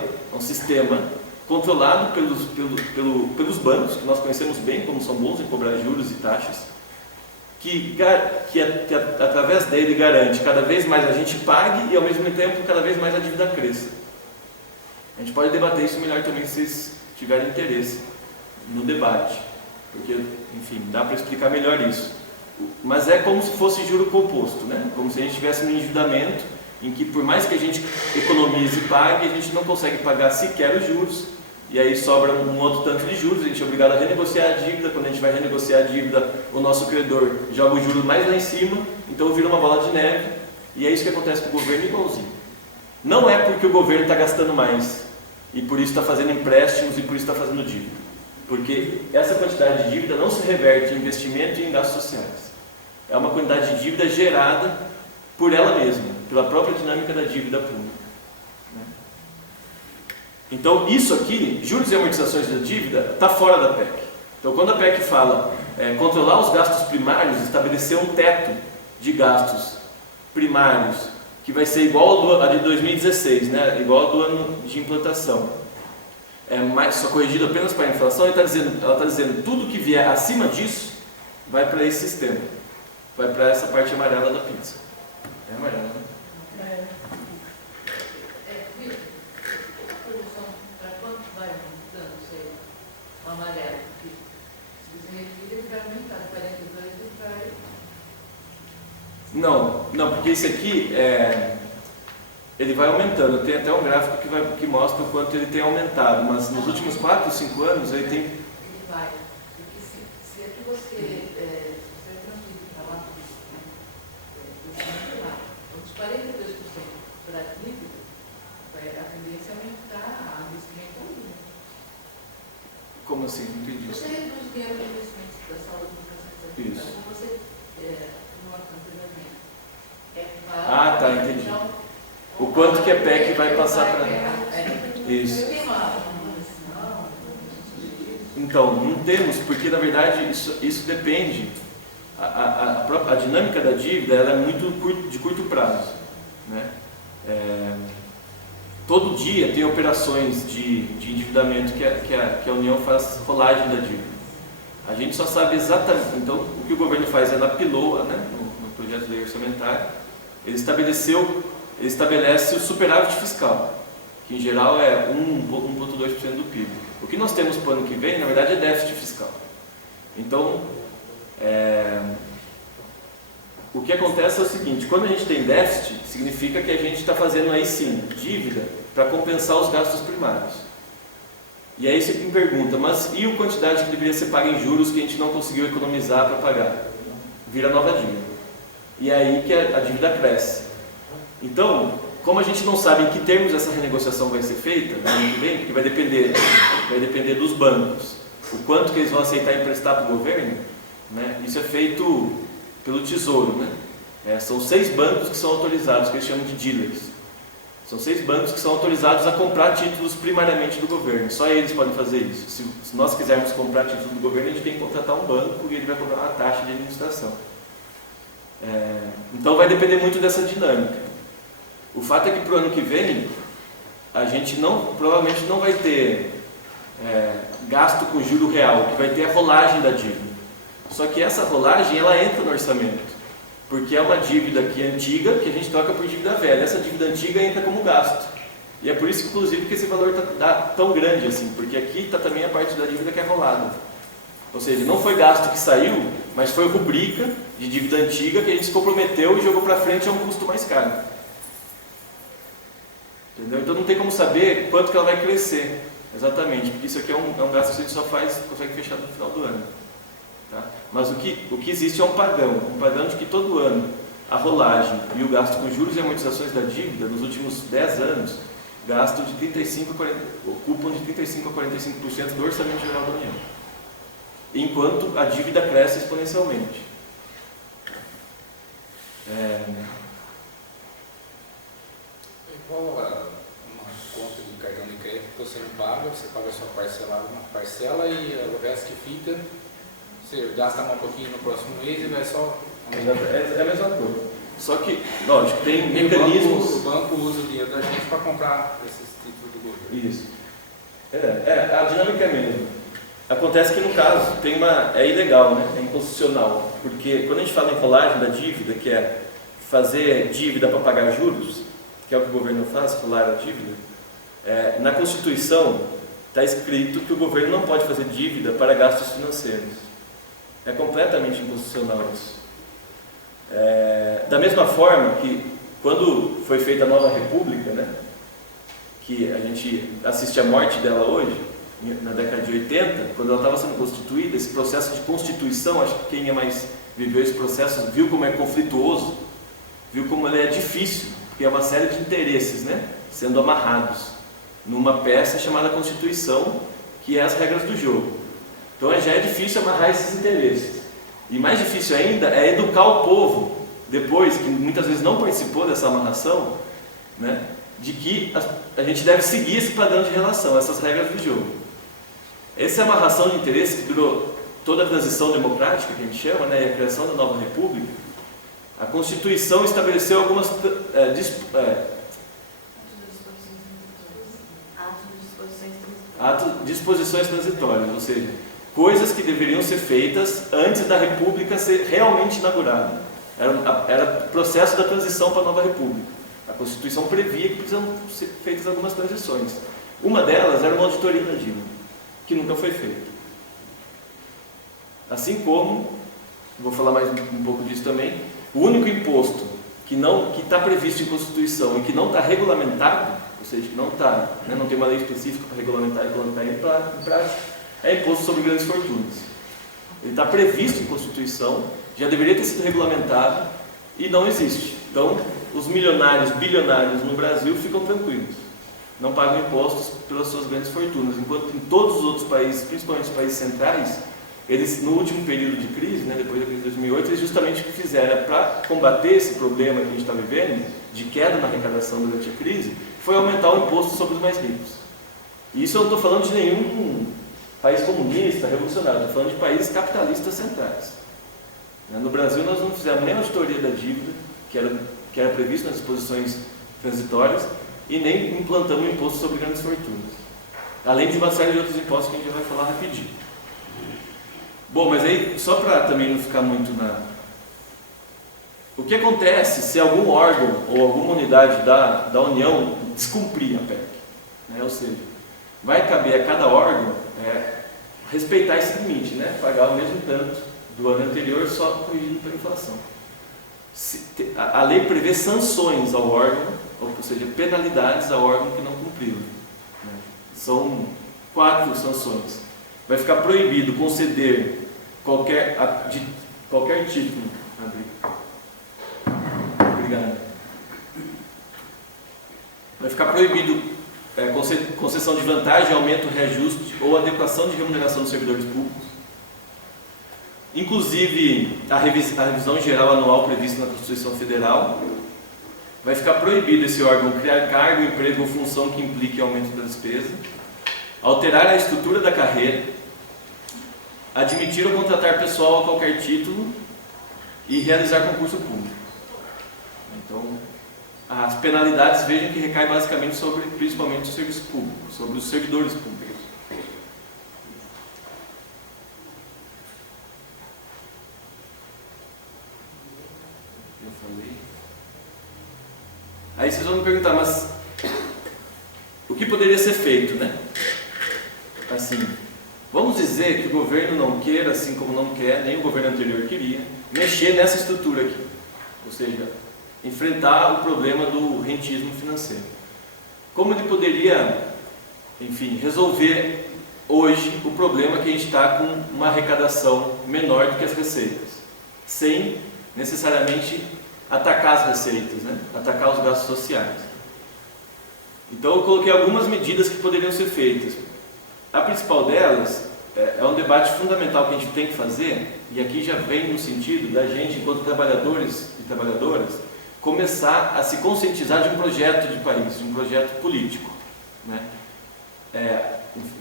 controlado pelos bancos, que nós conhecemos bem, como são bons em cobrar juros e taxas, que através dele garante cada vez mais a gente pague e ao mesmo tempo cada vez mais a dívida cresça. A gente pode debater isso melhor também se vocês tiverem interesse no debate, porque, enfim, dá para explicar melhor isso. Mas é como se fosse juro composto, né? Como se a gente tivesse um endividamento em que, por mais que a gente economize e pague, a gente não consegue pagar sequer os juros, e aí sobra um outro tanto de juros, a gente é obrigado a renegociar a dívida. Quando a gente vai renegociar a dívida, o nosso credor joga o juro mais lá em cima, então vira uma bola de neve, e é isso que acontece com o governo igualzinho. Não é porque o governo está gastando mais, e por isso está fazendo empréstimos e por isso está fazendo dívida, porque essa quantidade de dívida não se reverte em investimento e em gastos sociais. É uma quantidade de dívida gerada por ela mesma, pela própria dinâmica da dívida pública. Então, isso aqui, juros e amortizações da dívida, está fora da PEC. Então, quando a PEC fala controlar os gastos primários, estabelecer um teto de gastos primários, que vai ser igual ao de 2016, né? Igual ao do ano de implantação, só corrigido apenas para a inflação, ela está dizendo tudo que vier acima disso vai para esse sistema, vai para essa parte amarela da pizza. É amarela, né? Para quanto vai aumentando o amarelo? Porque se você retira, ele vai aumentar de 42 e vai... Não, porque esse aqui ele vai aumentando. Tem até um gráfico que mostra o quanto ele tem aumentado, mas nos últimos 4 ou 5 anos ele tem... Ele vai, porque se é que você é transferido para lá, os 42% para a dívida, a tendência é aumentar a investimento ainda. Como assim? Não entendi isso. Você reduz o dinheiro de investimentos da saúde e da educação, como você nota anteriormente. Tá, entendi. O quanto que a PEC vai passar para... Isso. Então, não temos, porque na verdade isso depende. A dinâmica da dívida ela é muito de curto prazo, né? Todo dia tem operações de endividamento que a União faz rolagem da dívida. A gente só sabe exatamente. Então, o que o governo faz é na PILOA, né, no projeto de lei orçamentária, ele estabelece o superávit fiscal, que em geral é 1,2% do PIB. O que nós temos para o ano que vem, na verdade, é déficit fiscal. Então, o que acontece é o seguinte: quando a gente tem déficit, significa que a gente está fazendo aí sim dívida para compensar os gastos primários. E aí você me pergunta, mas e a quantidade que deveria ser paga em juros que a gente não conseguiu economizar para pagar? Vira nova dívida. E é aí que a dívida cresce. Então, como a gente não sabe em que termos essa renegociação vai ser feita no ano que vem, porque vai depender dos bancos, o quanto que eles vão aceitar emprestar para o governo, né? Isso é feito pelo Tesouro, né? São 6 bancos que são autorizados, que eles chamam de dealers. São 6 bancos que são autorizados a comprar títulos primariamente do governo. Só eles podem fazer isso. Se nós quisermos comprar títulos do governo, a gente tem que contratar um banco e ele vai cobrar uma taxa de administração. Então vai depender muito dessa dinâmica. O fato é que para o ano que vem, a gente provavelmente não vai ter gasto com juro real, que vai ter a rolagem da dívida. Só que essa rolagem ela entra no orçamento, porque é uma dívida que é antiga, que a gente troca por dívida velha. Essa dívida antiga entra como gasto. E é por isso, inclusive, que esse valor está tão grande assim, porque aqui está também a parte da dívida que é rolada. Ou seja, não foi gasto que saiu, mas foi rubrica de dívida antiga que a gente se comprometeu e jogou para frente a um custo mais caro. Entendeu? Então não tem como saber quanto que ela vai crescer, exatamente, porque isso aqui é um gasto que a gente só consegue fechar no final do ano. Tá? Mas o que existe é um padrão de que todo ano a rolagem e o gasto com juros e amortizações da dívida, nos últimos 10 anos, gastam de 35 a 40, ocupam de 35 a 45% do orçamento geral da União, enquanto a dívida cresce exponencialmente. Igual uma conta de cartão de crédito que você não paga, você paga só uma parcela e o resto que fica, você gasta um pouquinho no próximo mês e vai só... É a mesma coisa. Só que, lógico, tem mecanismos... O banco usa o dinheiro da gente para comprar esses títulos do governo. Isso. A dinâmica é a mesma. Acontece que no caso é ilegal, né? É inconstitucional. Porque quando a gente fala em rolagem da dívida, que é fazer dívida para pagar juros, que é o que o governo faz, rolar a dívida, na Constituição está escrito que o governo não pode fazer dívida para gastos financeiros. É completamente inconstitucional isso. Da mesma forma que, quando foi feita a nova república, né, que a gente assiste à morte dela hoje, na década de 80, quando ela estava sendo constituída, esse processo de constituição, acho que quem viveu esse processo viu como é conflituoso, viu como ele é difícil, porque é uma série de interesses, né, sendo amarrados numa peça chamada Constituição, que é as regras do jogo. Então já é difícil amarrar esses interesses. E mais difícil ainda é educar o povo, depois, que muitas vezes não participou dessa amarração, né, de que a gente deve seguir esse padrão de relação, essas regras do jogo. Essa amarração de interesses que durou toda a transição democrática, que a gente chama, né, e a criação da nova república, a Constituição estabeleceu algumas disposições transitórias, ou seja, coisas que deveriam ser feitas antes da república ser realmente inaugurada. Era o processo da transição para a nova república. A Constituição previa que precisam ser feitas algumas transições. Uma delas era uma auditoria da dívida, que nunca foi feita. Assim como, vou falar mais um pouco disso também, o único imposto que está previsto em Constituição e que não está regulamentado, ou seja, que não tem uma lei específica para regulamentar e colocar ele em prática, é imposto sobre grandes fortunas. Ele está previsto em Constituição, já deveria ter sido regulamentado e não existe. Então, os milionários, bilionários no Brasil ficam tranquilos, não pagam impostos pelas suas grandes fortunas, enquanto em todos os outros países, principalmente os países centrais, eles, no último período de crise, né, depois da crise de 2008, eles justamente o que fizeram para combater esse problema que a gente está vivendo, de queda na arrecadação durante a crise, foi aumentar o imposto sobre os mais ricos. E isso eu não estou falando de nenhum país comunista, revolucionário, estou falando de países capitalistas centrais. No Brasil nós não fizemos nem a auditoria da dívida, que era previsto nas disposições transitórias, e nem implantamos o imposto sobre grandes fortunas. Além de uma série de outros impostos que a gente já vai falar rapidinho. Bom, mas aí, só para também não ficar muito O que acontece se algum órgão ou alguma unidade da União descumprir a PEC? Né? Ou seja, vai caber a cada órgão respeitar esse limite, né? Pagar o mesmo tanto do ano anterior, só corrigido pela inflação. A lei prevê sanções ao órgão, ou seja, penalidades ao órgão que não cumpriu. Né? São 4 sanções. Vai ficar proibido conceder qualquer título. Obrigado. Vai ficar proibido concessão de vantagem, aumento, reajuste ou adequação de remuneração dos servidores públicos. Inclusive, a revisão geral anual prevista na Constituição Federal. Vai ficar proibido esse órgão criar cargo, emprego ou função que implique aumento da despesa, alterar a estrutura da carreira, admitir ou contratar pessoal a qualquer título e realizar concurso público. Então, as penalidades, vejam que recai basicamente principalmente o serviço público, sobre os servidores públicos. Aí vocês vão me perguntar, mas o que poderia ser feito, né? Assim, vamos dizer que o governo não queira, assim como não quer, nem o governo anterior queria, mexer nessa estrutura aqui. Ou seja, enfrentar o problema do rentismo financeiro. Como ele poderia, enfim, resolver hoje o problema que a gente está com uma arrecadação menor do que as receitas, sem necessariamente atacar as receitas, né? Atacar os gastos sociais. Então eu coloquei algumas medidas que poderiam ser feitas. A principal delas é um debate fundamental que a gente tem que fazer, e aqui já vem no sentido da gente, enquanto trabalhadores e trabalhadoras, começar a se conscientizar de um projeto de país, de um projeto político. Né?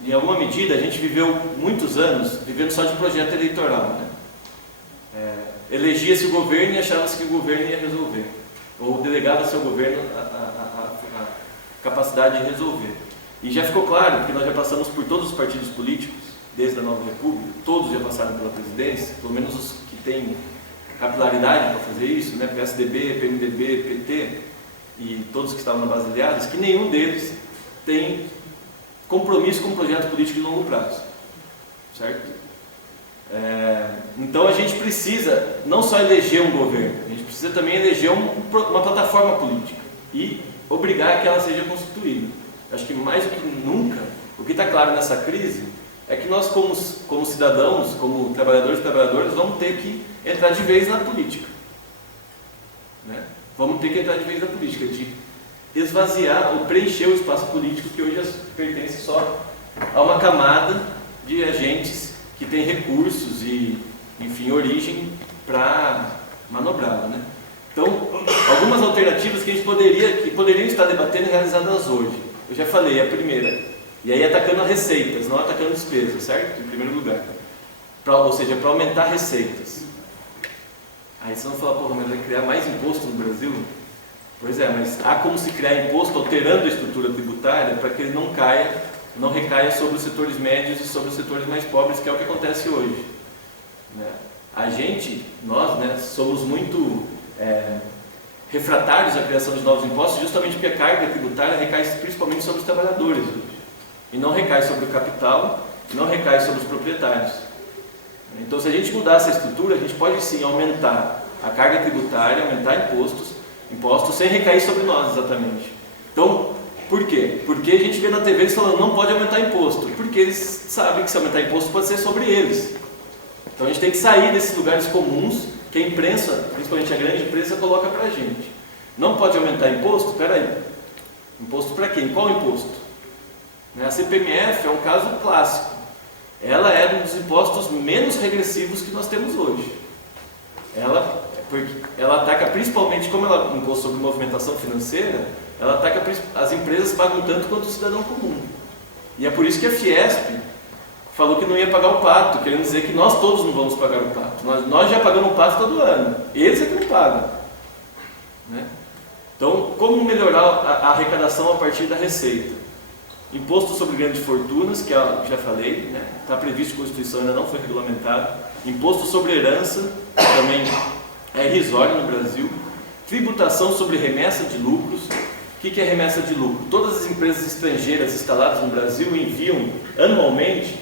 Em alguma medida, a gente viveu muitos anos vivendo só de projeto eleitoral. Né? Elegia-se o governo e achava-se que o governo ia resolver, ou delegava-se ao governo a capacidade de resolver. E já ficou claro, porque nós já passamos por todos os partidos políticos, desde a Nova República, todos já passaram pela presidência, pelo menos os que têm capilaridade para fazer isso, né? PSDB, PMDB, PT e todos que estavam na base de aliados, que nenhum deles tem compromisso com um projeto político de longo prazo, certo? Então a gente precisa não só eleger um governo, a gente precisa também eleger uma plataforma política e obrigar que ela seja constituída. Acho que mais do que nunca, o que está claro nessa crise é que nós como cidadãos, como trabalhadores e trabalhadoras, vamos ter que entrar de vez na política. Né? Vamos ter que entrar de vez na política, de esvaziar ou preencher o espaço político que hoje pertence só a uma camada de agentes que têm recursos e, enfim, origem para manobrá-la. Né? Então, algumas alternativas que a gente poderiam estar debatendo e realizadas hoje. Eu já falei, a primeira, e aí atacando receitas, não atacando despesas, certo? Em primeiro lugar. Ou seja, para aumentar receitas. Aí vocês vão falar, pô, mas vai criar mais imposto no Brasil? Pois é, mas há como se criar imposto alterando a estrutura tributária para que ele não recaia sobre os setores médios e sobre os setores mais pobres, que é o que acontece hoje. Né? Nós, né, somos muito refratários à criação de novos impostos, justamente porque a carga tributária recai principalmente sobre os trabalhadores hoje. E não recai sobre o capital, não recai sobre os proprietários. Então, se a gente mudar essa estrutura, a gente pode sim aumentar a carga tributária, aumentar impostos sem recair sobre nós exatamente. Então, por quê? Porque a gente vê na TV eles falando não pode aumentar imposto, porque eles sabem que se aumentar imposto pode ser sobre eles. Então a gente tem que sair desses lugares comuns que a imprensa, principalmente a grande imprensa, coloca pra gente. Não pode aumentar imposto? Peraí, imposto para quem? Qual imposto? A CPMF é um caso clássico. Ela é um dos impostos menos regressivos que nós temos hoje. Ela ataca principalmente, como ela é um imposto sobre movimentação financeira, ela ataca as empresas pagam tanto quanto o cidadão comum. E é por isso que a Fiesp falou que não ia pagar o pato, querendo dizer que nós todos não vamos pagar o pato. Nós já pagamos o pato todo ano, eles é que não pagam. Né? Então, como melhorar a arrecadação a partir da receita? Imposto sobre grandes fortunas, que eu já falei, né? Está previsto em Constituição, ainda não foi regulamentado. Imposto sobre herança, que também é irrisório no Brasil. Tributação sobre remessa de lucros. O que é remessa de lucro? Todas as empresas estrangeiras instaladas no Brasil enviam anualmente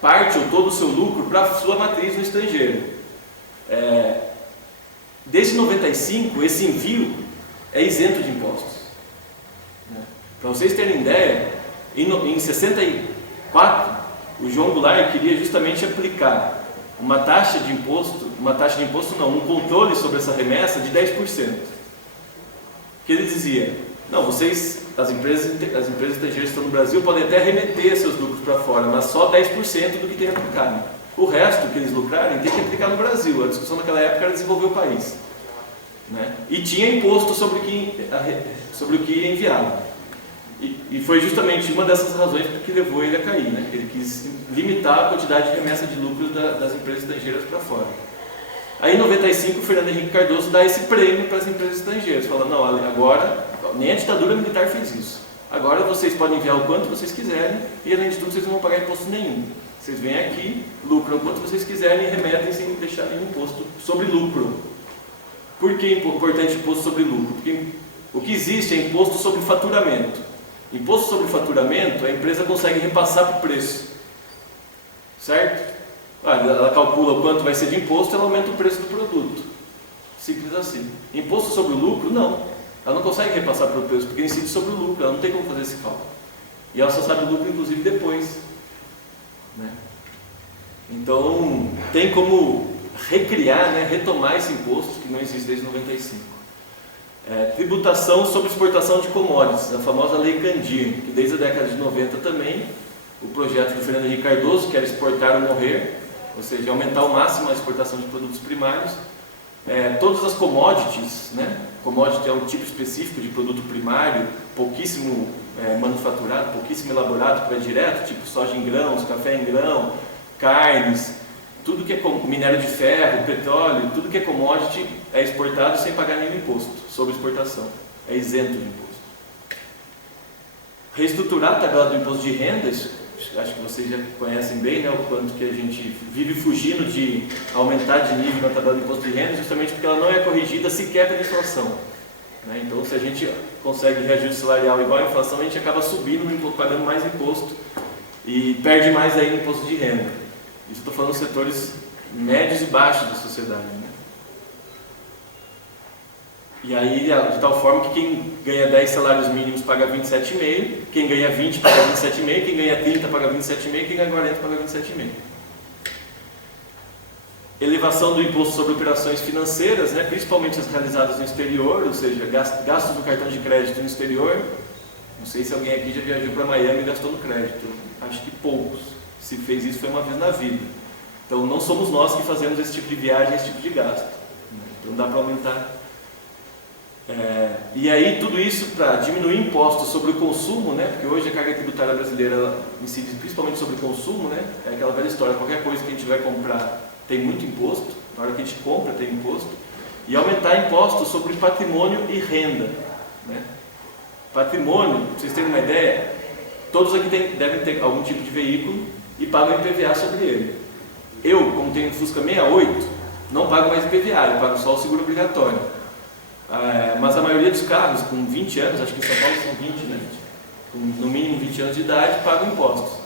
parte ou todo o seu lucro para a sua matriz no estrangeiro. Desde 95, esse envio é isento de impostos. Para vocês terem ideia, em 64, o João Goulart queria justamente aplicar um controle sobre essa remessa de 10%. Que ele dizia, não, as empresas estrangeiras que estão no Brasil podem até remeter seus lucros para fora, mas só 10% do que tem aplicado. O resto que eles lucrarem tem que aplicar no Brasil. A discussão naquela época era desenvolver o país. Né? E tinha imposto sobre o que enviava. E foi justamente uma dessas razões que levou ele a cair. Né? Ele quis limitar a quantidade de remessa de lucros das empresas estrangeiras para fora. Aí em 95 o Fernando Henrique Cardoso dá esse prêmio para as empresas estrangeiras, falando, não, agora, nem a ditadura militar fez isso. Agora vocês podem enviar o quanto vocês quiserem e além de tudo vocês não vão pagar imposto nenhum. Vocês vêm aqui, lucram o quanto vocês quiserem e remetem sem deixar nenhum imposto sobre lucro. Por que é importante imposto sobre lucro? Porque o que existe é imposto sobre faturamento. Imposto sobre faturamento, a empresa consegue repassar para o preço. Certo? Ela calcula o quanto vai ser de imposto, ela aumenta o preço do produto. Simples assim. Imposto sobre o lucro, não. Ela não consegue repassar para o preço, porque incide sobre o lucro, ela não tem como fazer esse cálculo. E ela só sabe o lucro, inclusive, depois. Né? Então, tem como recriar, né, retomar esse imposto, que não existe desde 95. Tributação sobre exportação de commodities, a famosa Lei Candir, que desde a década de 90 também, o projeto do Fernando Henrique Cardoso, que era exportar ou morrer, ou seja, aumentar ao máximo a exportação de produtos primários. Todas as commodities, né? Commodity é um tipo específico de produto primário, pouquíssimo manufaturado, pouquíssimo elaborado para direto, tipo soja em grãos, café em grão, carnes, tudo que é minério de ferro, petróleo, tudo que é commodity é exportado sem pagar nenhum imposto sobre exportação, é isento de imposto. Reestruturar a tabela do imposto de rendas, acho que vocês já conhecem bem, né, o quanto que a gente vive fugindo de aumentar de nível na tabela do imposto de renda, justamente porque ela não é corrigida sequer pela inflação. Né? Então, se a gente consegue reajuste salarial igual à inflação, a gente acaba subindo, pagando mais imposto e perde mais aí no imposto de renda. Isso eu estou falando dos setores médios e baixos da sociedade, né? E aí, de tal forma que quem ganha 10 salários mínimos paga 27,5, quem ganha 20 paga 27,5, quem ganha 30 paga 27,5, quem ganha 40 paga 27,5. Elevação do imposto sobre operações financeiras, né, principalmente as realizadas no exterior, ou seja, gastos do cartão de crédito no exterior. Não sei se alguém aqui já viajou para Miami e gastou no crédito. Acho que poucos. Se fez isso foi uma vez na vida. Então não somos nós que fazemos esse tipo de viagem, esse tipo de gasto. Então dá para aumentar. E aí tudo isso para diminuir impostos sobre o consumo, né? Porque hoje a carga tributária brasileira incide principalmente sobre o consumo, né? É aquela velha história, qualquer coisa que a gente vai comprar tem muito imposto, na hora que a gente compra tem imposto, e aumentar impostos sobre patrimônio e renda, né? Patrimônio, para vocês terem uma ideia, todos aqui devem ter algum tipo de veículo e pagam IPVA sobre ele. Eu, como tenho um Fusca 68, não pago mais IPVA, eu pago só o seguro obrigatório. Mas a maioria dos carros com 20 anos, acho que em São Paulo são 20, né? Com no mínimo 20 anos de idade, pagam impostos.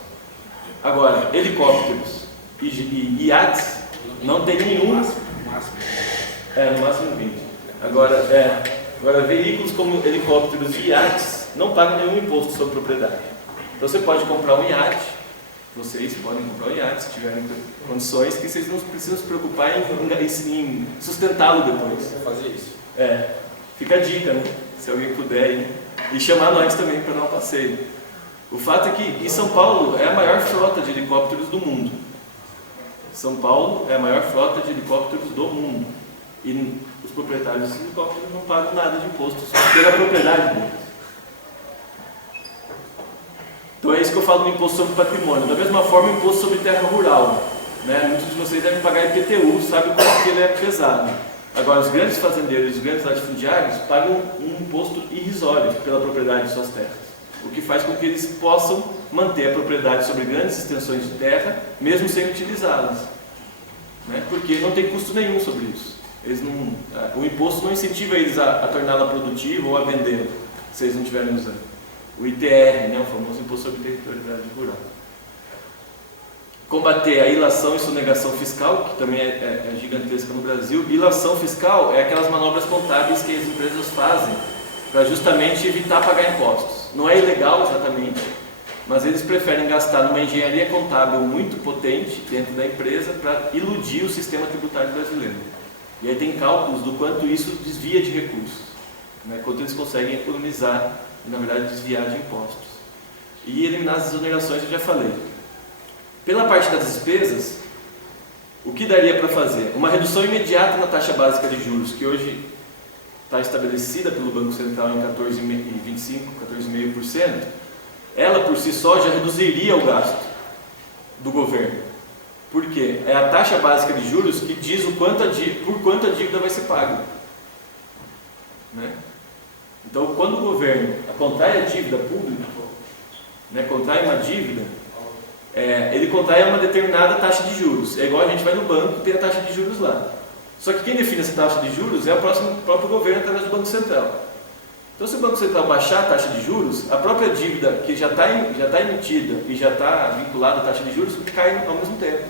Agora, helicópteros e iates não tem nenhum. No máximo 20. Agora, veículos como helicópteros e iates não pagam nenhum imposto sobre propriedade. Então você pode comprar um iate, vocês podem comprar um iate se tiverem condições, que vocês não precisam se preocupar em sustentá-lo depois. Fazer isso. Fica a dica, né? Se alguém puder ir. E chamar nós também para dar um passeio. O fato é que em São Paulo é a maior frota de helicópteros do mundo. São Paulo é a maior frota de helicópteros do mundo. E os proprietários dos helicópteros não pagam nada de imposto pela propriedade deles. Então é isso que eu falo do imposto sobre patrimônio. Da mesma forma, o imposto sobre terra rural, né? Muitos de vocês devem pagar IPTU, sabe como que ele é pesado. Agora, os grandes fazendeiros e os grandes latifundiários pagam um imposto irrisório pela propriedade de suas terras, o que faz com que eles possam manter a propriedade sobre grandes extensões de terra, mesmo sem utilizá-las, né? Porque não tem custo nenhum sobre isso. O imposto não incentiva eles a torná-la produtiva ou a vendê-la, se eles não estiverem usando. O ITR, né, o famoso Imposto sobre Territorialidade Rural. Combater a ilação e sonegação fiscal, que também é gigantesca no Brasil. Ilação fiscal é aquelas manobras contábeis que as empresas fazem para justamente evitar pagar impostos. Não é ilegal exatamente, mas eles preferem gastar numa engenharia contábil muito potente dentro da empresa para iludir o sistema tributário brasileiro. E aí tem cálculos do quanto isso desvia de recursos, né? Quanto eles conseguem economizar e, na verdade, desviar de impostos. E eliminar as exonerações, eu já falei. Pela parte das despesas, o que daria para fazer? Uma redução imediata na taxa básica de juros, que hoje está estabelecida pelo Banco Central em 14,25%, 14,5%, ela por si só já reduziria o gasto do governo. Por quê? É a taxa básica de juros que diz por quanto a dívida vai ser paga, né? Então, quando o governo contrai a dívida pública, né, contrai uma dívida, ele contrai uma determinada taxa de juros. É igual a gente vai no banco e tem a taxa de juros lá. Só que quem define essa taxa de juros é o próprio governo através do Banco Central. Então, se o Banco Central baixar a taxa de juros, a própria dívida que já está emitida e já está vinculada à taxa de juros cai ao mesmo tempo.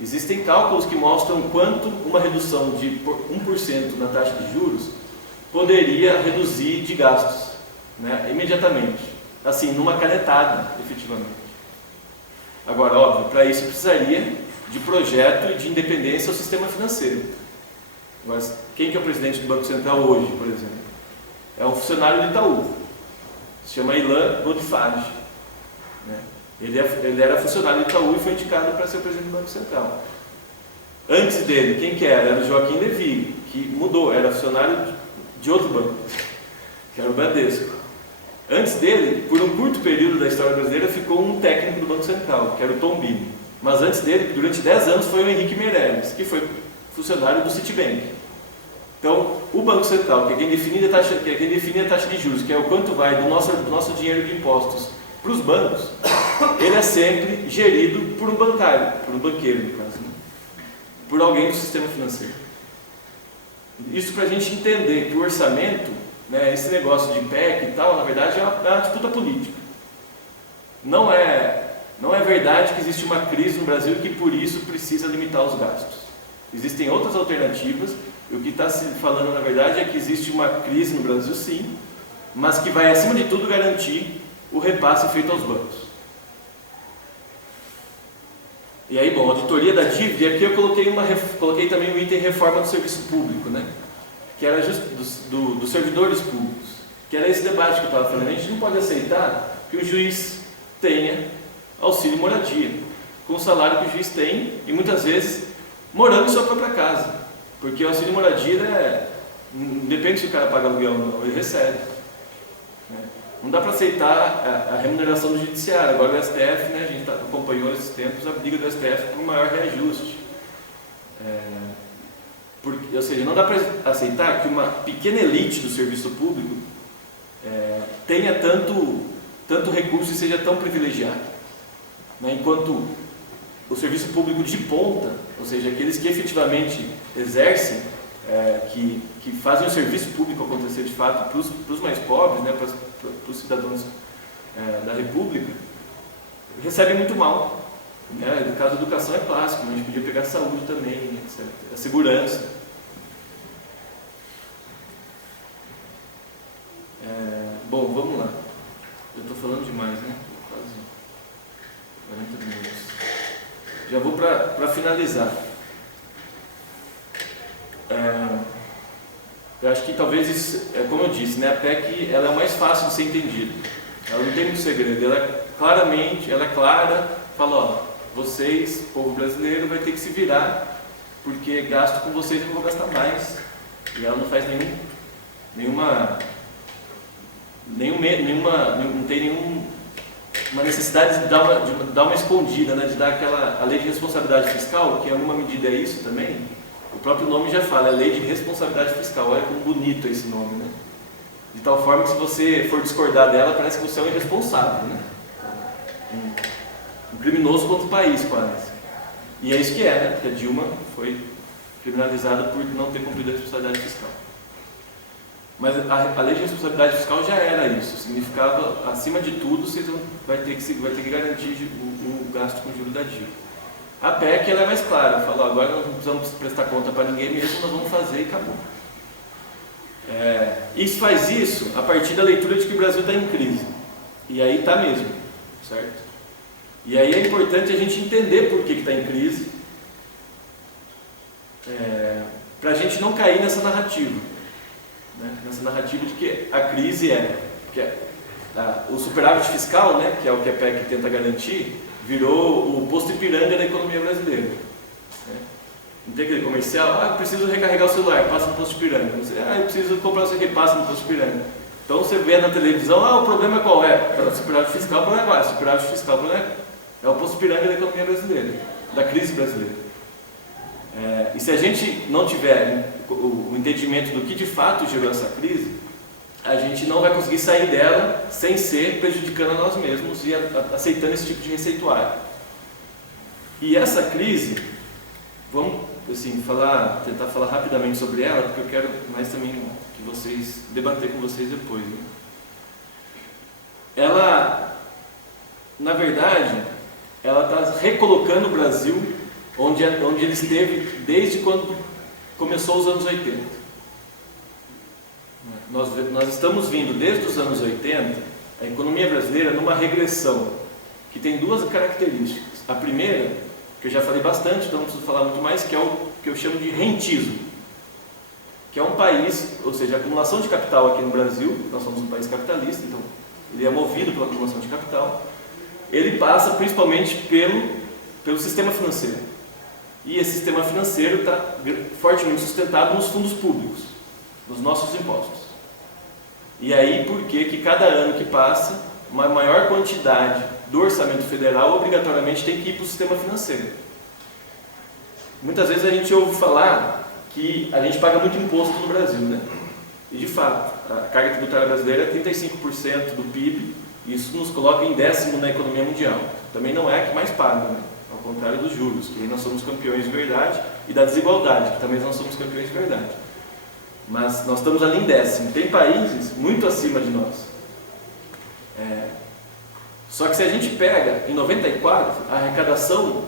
Existem cálculos que mostram quanto uma redução de 1% na taxa de juros poderia reduzir de gastos, né, imediatamente. Assim, numa canetada, efetivamente. Agora, óbvio, para isso precisaria de projeto e de independência ao sistema financeiro. Agora, quem que é o presidente do Banco Central hoje, por exemplo? É um funcionário do Itaú. Se chama Ilan Godfage, né? Ele era funcionário do Itaú e foi indicado para ser o presidente do Banco Central. Antes dele, quem que era? Era o Joaquim Levy, que mudou, era funcionário de outro banco, que era o Bradesco. Antes dele, por um curto período da história brasileira, ficou um técnico do Banco Central, que era o Tom Bini. Mas antes dele, durante 10 anos, foi o Henrique Meirelles, que foi funcionário do Citibank. Então, o Banco Central, que é quem define a taxa de juros, que é o quanto vai do nosso dinheiro de impostos para os bancos, ele é sempre gerido por um bancário, por um banqueiro, no caso, né? Por alguém do sistema financeiro. Isso para a gente entender que o orçamento, né, esse negócio de PEC e tal, na verdade é uma disputa política. Não é Não é verdade que existe uma crise no Brasil e que por isso precisa limitar os gastos. Existem outras alternativas, e o que está se falando na verdade é que existe uma crise no Brasil sim, mas que vai acima de tudo garantir o repasse feito aos bancos. E aí, bom, auditoria da dívida, e aqui eu coloquei também o item reforma do serviço público, né? Que era dos servidores públicos, que era esse debate que eu estava falando. A gente não pode aceitar que o juiz tenha auxílio moradia, com o salário que o juiz tem, e muitas vezes morando em sua própria casa, porque o auxílio moradia depende se o cara paga aluguel ou não, ele recebe. Não dá para aceitar a remuneração do judiciário. Agora o STF, né, a gente acompanhou esses tempos a briga do STF por um maior reajuste. Ou seja, não dá para aceitar que uma pequena elite do serviço público tenha tanto recurso e seja tão privilegiado, né, enquanto o serviço público de ponta, ou seja, aqueles que efetivamente exercem, que fazem o serviço público acontecer de fato para os mais pobres, né, para os cidadãos da República, recebem muito mal. Né? No caso da educação é clássico, mas a gente podia pegar a saúde também, etc. A segurança. Bom, vamos lá. Eu estou falando demais, né? Quase 40 minutos. Já vou para finalizar. Eu acho que talvez isso, como eu disse, né, a PEC ela é mais fácil de ser entendida. Ela não tem muito segredo. Ela é clara, fala, ó, vocês, povo brasileiro, vai ter que se virar, porque gasto com vocês eu não vou gastar mais. E ela não faz não tem nenhuma necessidade de dar uma escondida, né, de dar a lei de responsabilidade fiscal, que em alguma medida é isso também. O próprio nome já fala, é Lei de Responsabilidade Fiscal. Olha como bonito é esse nome, né? De tal forma que se você for discordar dela, parece que você é um irresponsável, né? Um criminoso contra o país, quase. E é isso que é, né? Porque a Dilma foi criminalizada por não ter cumprido a responsabilidade fiscal. Mas a Lei de Responsabilidade Fiscal já era isso. Significava, acima de tudo, você vai ter que garantir o gasto com juros da dívida. A PEC ela é mais clara, fala, agora nós não precisamos prestar conta para ninguém mesmo, nós vamos fazer e acabou. Isso faz isso a partir da leitura de que o Brasil está em crise. E aí está mesmo, certo? E aí é importante a gente entender por que está em crise, para a gente não cair nessa narrativa. Né? Nessa narrativa de que a crise o superávit fiscal, né, que é o que a PEC tenta garantir, virou o posto Ipiranga da economia brasileira. Né? Não tem aquele comercial, eu preciso recarregar o celular, passa no posto Ipiranga. Eu preciso comprar o seu passa no posto Ipiranga. Então você vê na televisão, o problema qual é? O superávit fiscal, o problema é o superávit fiscal, o problema é o posto Ipiranga da economia brasileira, da crise brasileira. E se a gente não tiver o entendimento do que de fato gerou essa crise, a gente não vai conseguir sair dela sem ser prejudicando a nós mesmos e aceitando esse tipo de receituário. E essa crise, vamos assim, tentar falar rapidamente sobre ela, porque eu quero mais também debater com vocês depois. Né? Ela, na verdade, ela está recolocando o Brasil onde ele esteve desde quando começou os anos 80. Nós estamos vindo desde os anos 80, a economia brasileira numa regressão, que tem duas características. A primeira, que eu já falei bastante, então não preciso falar muito mais, que é o que eu chamo de rentismo, que é um país, ou seja, a acumulação de capital aqui no Brasil, nós somos um país capitalista, então ele é movido pela acumulação de capital, ele passa principalmente pelo sistema financeiro. E esse sistema financeiro está fortemente sustentado nos fundos públicos, nos nossos impostos. E aí, por que cada ano que passa, uma maior quantidade do orçamento federal obrigatoriamente tem que ir para o sistema financeiro? Muitas vezes a gente ouve falar que a gente paga muito imposto no Brasil, né? E de fato, a carga tributária brasileira é 35% do PIB, e isso nos coloca em 10º na economia mundial. Também não é a que mais paga, né? Ao contrário dos juros, que aí nós somos campeões de verdade, e da desigualdade, que também nós somos campeões de verdade. Mas nós estamos ali em 10º. Tem países muito acima de nós. Só que se a gente pega, em 94, a arrecadação,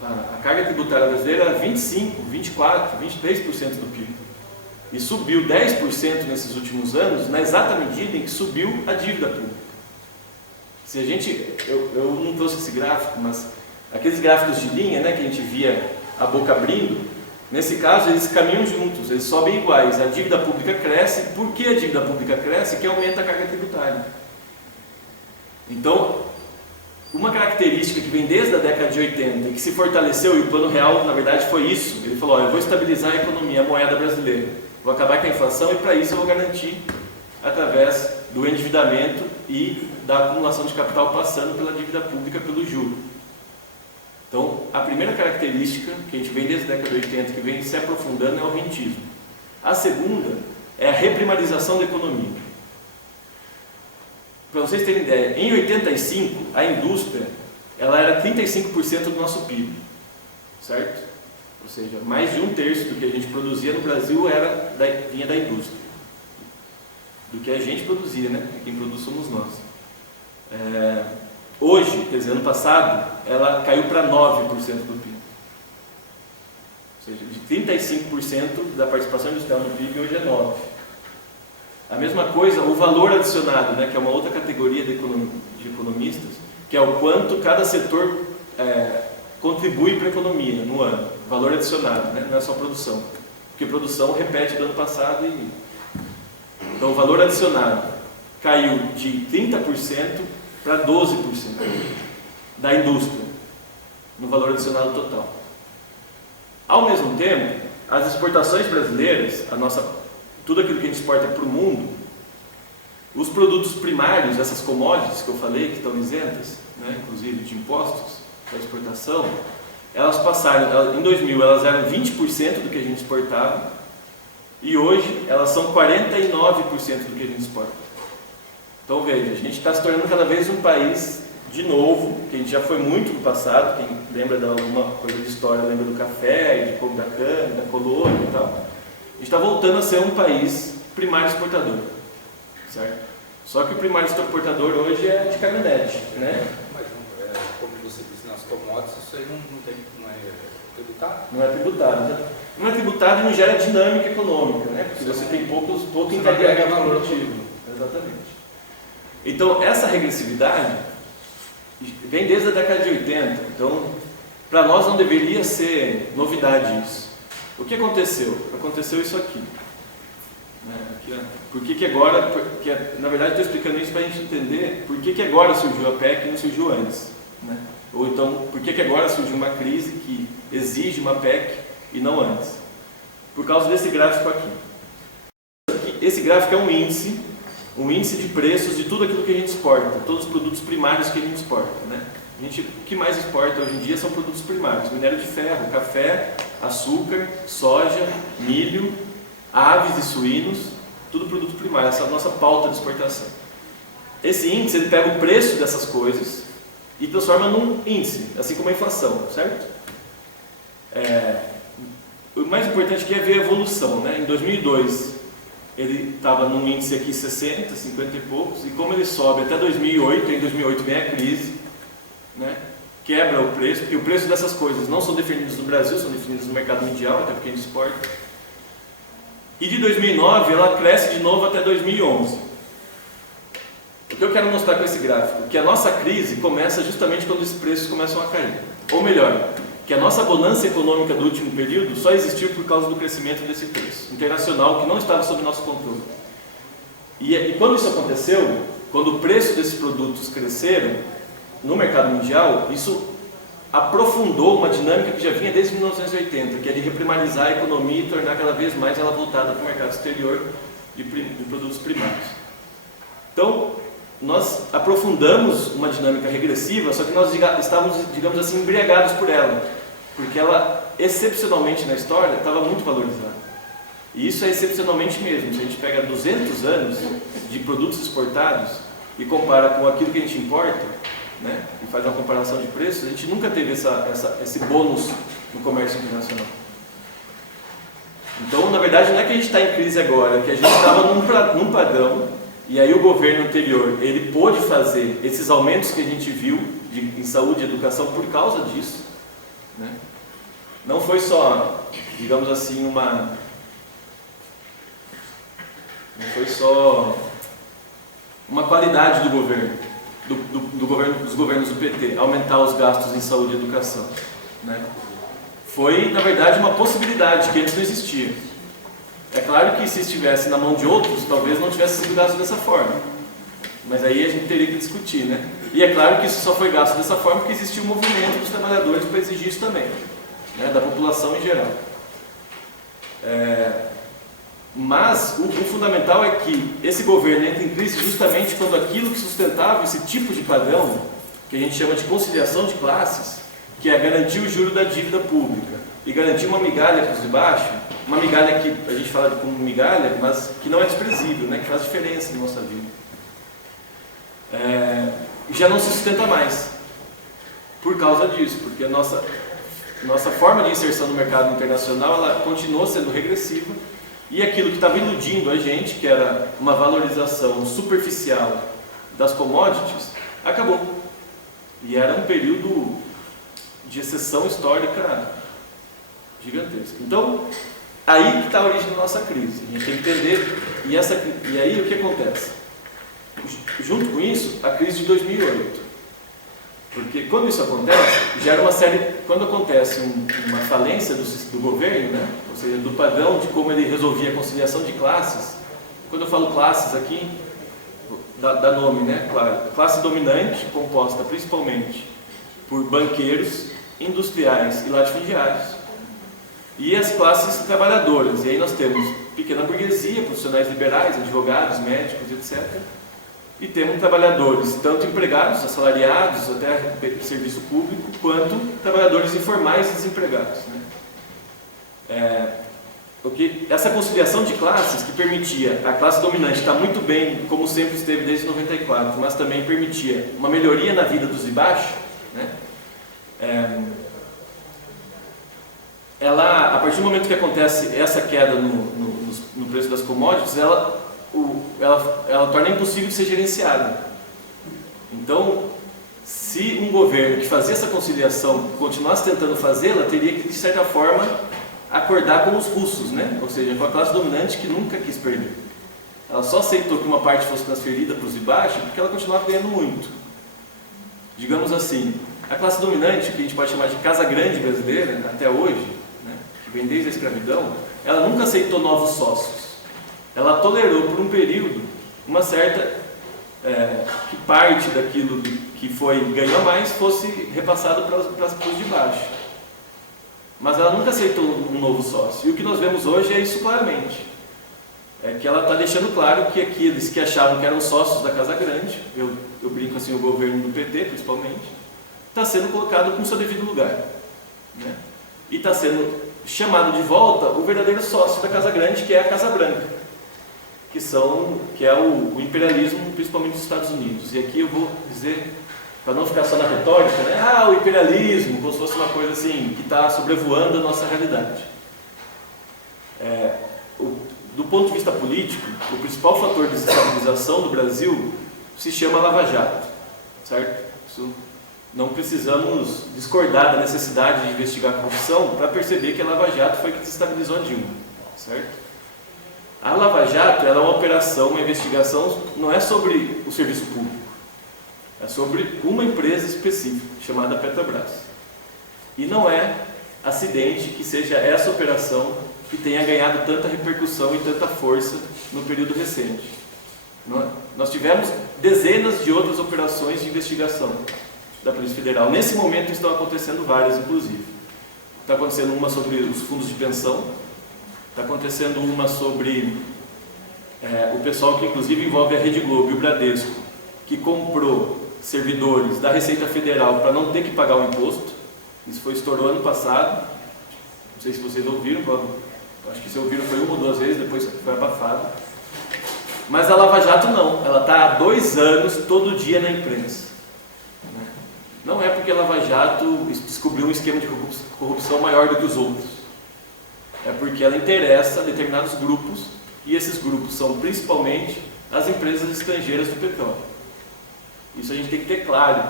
a carga tributária brasileira era 25, 24, 23% do PIB. E subiu 10% nesses últimos anos, na exata medida em que subiu a dívida pública. Se a gente, eu não trouxe esse gráfico, mas aqueles gráficos de linha, né, que a gente via a boca abrindo, nesse caso eles caminham juntos, eles sobem iguais. A dívida pública cresce, por que a dívida pública cresce? Que aumenta a carga tributária. Então, uma característica que vem desde a década de 80 e que se fortaleceu, e o Plano Real, na verdade, foi isso. Ele falou, eu vou estabilizar a economia, a moeda brasileira, vou acabar com a inflação e para isso eu vou garantir através do endividamento e da acumulação de capital passando pela dívida pública, pelo juro. Então, a primeira característica que a gente vem desde a década de 80, que vem se aprofundando, é o rentismo. A segunda é a reprimarização da economia. Para vocês terem ideia, em 85, a indústria ela era 35% do nosso PIB, certo? Ou seja, mais de 1/3 do que a gente produzia no Brasil vinha da indústria. Do que a gente produzia, né? Quem produz somos nós. Hoje, quer dizer, ano passado, ela caiu para 9% do PIB. Ou seja, de 35% da participação industrial no PIB, hoje é 9%. A mesma coisa, o valor adicionado, né, que é uma outra categoria de economistas, que é o quanto cada setor contribui para a economia no ano. Valor adicionado, né, não é só produção. Porque produção repete do ano passado e... Então, o valor adicionado caiu de 30% para 12% da indústria, no valor adicionado total. Ao mesmo tempo, as exportações brasileiras, tudo aquilo que a gente exporta para o mundo, os produtos primários, essas commodities que eu falei, que estão isentas, né, inclusive de impostos para exportação, elas passaram, em 2000 elas eram 20% do que a gente exportava, e hoje elas são 49% do que a gente exporta. Então veja, a gente está se tornando cada vez um país, de novo, que a gente já foi muito no passado, quem lembra de alguma coisa de história, lembra do café, da cana, da colônia e tal. A gente está voltando a ser um país primário exportador, certo? Só que o primário exportador hoje é de caminhonete, né? Mas, como você disse, nas commodities, isso aí não é tributado? Não é tributado, né? Não é tributado e não gera dinâmica econômica, né? Porque você tem pouco integramento produtivo. Exatamente. Então, essa regressividade vem desde a década de 80. Então, para nós não deveria ser novidade isso. O que aconteceu? Aconteceu isso aqui. Por que agora, na verdade estou explicando isso para a gente entender por que agora surgiu a PEC e não surgiu antes, né? Ou então, por que agora surgiu uma crise que exige uma PEC e não antes? Por causa desse gráfico aqui. Esse gráfico é um índice de preços de tudo aquilo que a gente exporta, todos os produtos primários que a gente exporta, né? O que mais exporta hoje em dia são produtos primários, minério de ferro, café, açúcar, soja, milho, aves e suínos, tudo produto primário, essa é a nossa pauta de exportação. Esse índice, ele pega o preço dessas coisas e transforma num índice, assim como a inflação, certo? O mais importante aqui é ver a evolução, né? Em 2002, ele estava num índice aqui 60, 50 e poucos, e como ele sobe até 2008, em 2008 vem a crise, né? Quebra o preço, porque o preço dessas coisas não são definidos no Brasil, são definidos no mercado mundial, até porque a gente exporta. E de 2009 ela cresce de novo até 2011. O que eu quero mostrar com esse gráfico? Que a nossa crise começa justamente quando os preços começam a cair. Ou melhor, que a nossa bonança econômica do último período só existiu por causa do crescimento desse preço internacional que não estava sob nosso controle. E quando isso aconteceu, quando o preço desses produtos cresceram no mercado mundial, isso aprofundou uma dinâmica que já vinha desde 1980, que é de reprimarizar a economia e tornar cada vez mais ela voltada para o mercado exterior de produtos primários. Então, nós aprofundamos uma dinâmica regressiva, só que nós estávamos, digamos assim, embriagados por ela, porque ela, excepcionalmente na história, estava muito valorizada. E isso é excepcionalmente mesmo. Se a gente pega 200 anos de produtos exportados e compara com aquilo que a gente importa, né, e faz uma comparação de preços, a gente nunca teve esse bônus no comércio internacional. Então, na verdade, não é que a gente está em crise agora, é que a gente estava num padrão E aí o governo anterior, ele pôde fazer esses aumentos que a gente viu em saúde e educação por causa disso, né? Não foi só, digamos assim, não foi só uma qualidade do governo, dos governos do PT, aumentar os gastos em saúde e educação, né? Foi, na verdade, uma possibilidade que antes não existia. É claro que se estivesse na mão de outros, talvez não tivesse sido gasto dessa forma. Mas aí a gente teria que discutir, né? E é claro que isso só foi gasto dessa forma porque existia um movimento dos trabalhadores para exigir isso também, né? Da população em geral. Mas o fundamental é que esse governo entra em crise justamente quando aquilo que sustentava esse tipo de padrão, que a gente chama de conciliação de classes, que é garantir o juro da dívida pública e garantir uma migalha para os de baixo, uma migalha que a gente fala como migalha, mas que não é desprezível, né? Que faz diferença na nossa vida. Já não se sustenta mais por causa disso, porque a nossa forma de inserção no mercado internacional ela continuou sendo regressiva e aquilo que estava iludindo a gente, que era uma valorização superficial das commodities, acabou. E era um período de exceção histórica gigantesca. Então, aí que está a origem da nossa crise. A gente tem que entender. E aí o que acontece? Junto com isso, a crise de 2008. Porque quando isso acontece, gera uma série... Quando acontece uma falência do governo, né? Ou seja, do padrão de como ele resolvia a conciliação de classes. Quando eu falo classes aqui, dá nome, né? Claro. Classe dominante, composta principalmente por banqueiros, industriais e latifundiários. E as classes trabalhadoras. E aí nós temos pequena burguesia, profissionais liberais, advogados, médicos, etc. E temos trabalhadores, tanto empregados, assalariados, até serviço público, quanto trabalhadores informais e desempregados, né? Essa conciliação de classes que permitia a classe dominante estar muito bem, como sempre esteve desde 94, mas também permitia uma melhoria na vida dos de baixo, né? Ela, a partir do momento que acontece essa queda no preço das commodities, ela torna impossível de ser gerenciada. Então, se um governo que fazia essa conciliação continuasse tentando fazê-la, teria que, de certa forma, acordar com os russos, né? Ou seja, com a classe dominante que nunca quis perder. Ela só aceitou que uma parte fosse transferida para os de baixo porque ela continuava ganhando muito. Digamos assim, a classe dominante, que a gente pode chamar de casa grande brasileira, até hoje, né? Que vem desde a escravidão, ela nunca aceitou novos sócios. Ela tolerou por um período uma certa que parte daquilo que ganhou mais fosse repassado para os de baixo. Mas ela nunca aceitou um novo sócio. E o que nós vemos hoje é isso claramente. É que ela está deixando claro que aqueles que achavam que eram sócios da Casa Grande, eu brinco assim, o governo do PT principalmente, está sendo colocado com seu devido lugar, né? E está sendo chamado de volta o verdadeiro sócio da Casa Grande, que é a Casa Branca. Que é o imperialismo, principalmente dos Estados Unidos. E aqui eu vou dizer, para não ficar só na retórica, né? O imperialismo, como se fosse uma coisa assim, que está sobrevoando a nossa realidade. Do ponto de vista político, o principal fator de desestabilização do Brasil se chama Lava Jato, certo? Não precisamos discordar da necessidade de investigar a corrupção para perceber que a Lava Jato foi que desestabilizou a Dilma, certo? A Lava Jato ela é uma operação, uma investigação, não é sobre o serviço público, é sobre uma empresa específica, chamada Petrobras. E não é acidente que seja essa operação que tenha ganhado tanta repercussão e tanta força no período recente. Nós tivemos dezenas de outras operações de investigação da Polícia Federal. Nesse momento estão acontecendo várias, inclusive. Está acontecendo uma sobre os fundos de pensão, está acontecendo uma sobre o pessoal que inclusive envolve a Rede Globo e o Bradesco, que comprou servidores da Receita Federal para não ter que pagar o imposto. Isso estourou ano passado. Não sei se vocês ouviram, acho que se ouviram foi uma ou duas vezes, depois foi abafado. Mas a Lava Jato não, ela está há 2 anos todo dia na imprensa. Não é porque a Lava Jato descobriu um esquema de corrupção maior do que os outros. É porque ela interessa a determinados grupos, e esses grupos são principalmente as empresas estrangeiras do petróleo. Isso a gente tem que ter claro,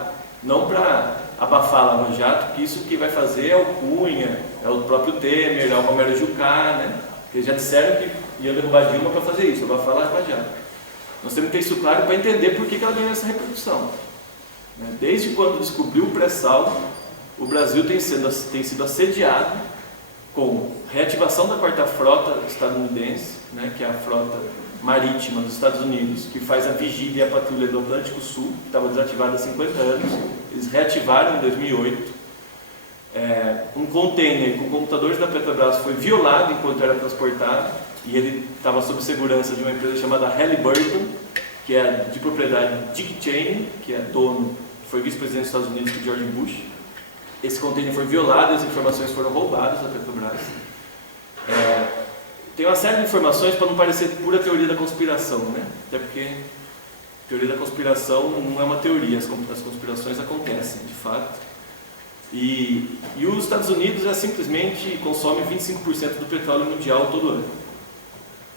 não para abafar a Lava Jato, porque isso que vai fazer é o Cunha, é o próprio Temer, é o Romero Jucá, né? Eles já disseram que iam derrubar Dilma para fazer isso, abafar a Lava Jato. Nós temos que ter isso claro para entender por que ela ganhou essa repercussão. Desde quando descobriu o pré-sal, o Brasil tem sido assediado com reativação da quarta frota estadunidense, né, que é a frota marítima dos Estados Unidos, que faz a vigília e a patrulha do Atlântico Sul, que estava desativada há 50 anos. Eles reativaram em 2008. Um container com computadores da Petrobras foi violado enquanto era transportado, e ele estava sob segurança de uma empresa chamada Halliburton, que é de propriedade de Dick Cheney, que é dono, foi vice-presidente dos Estados Unidos por George Bush. Esse container foi violado e as informações foram roubadas da Petrobras. Tem uma série de informações para não parecer pura teoria da conspiração, né? Até porque teoria da conspiração não é uma teoria, as conspirações acontecem, de fato. E os Estados Unidos simplesmente consomem 25% do petróleo mundial todo ano.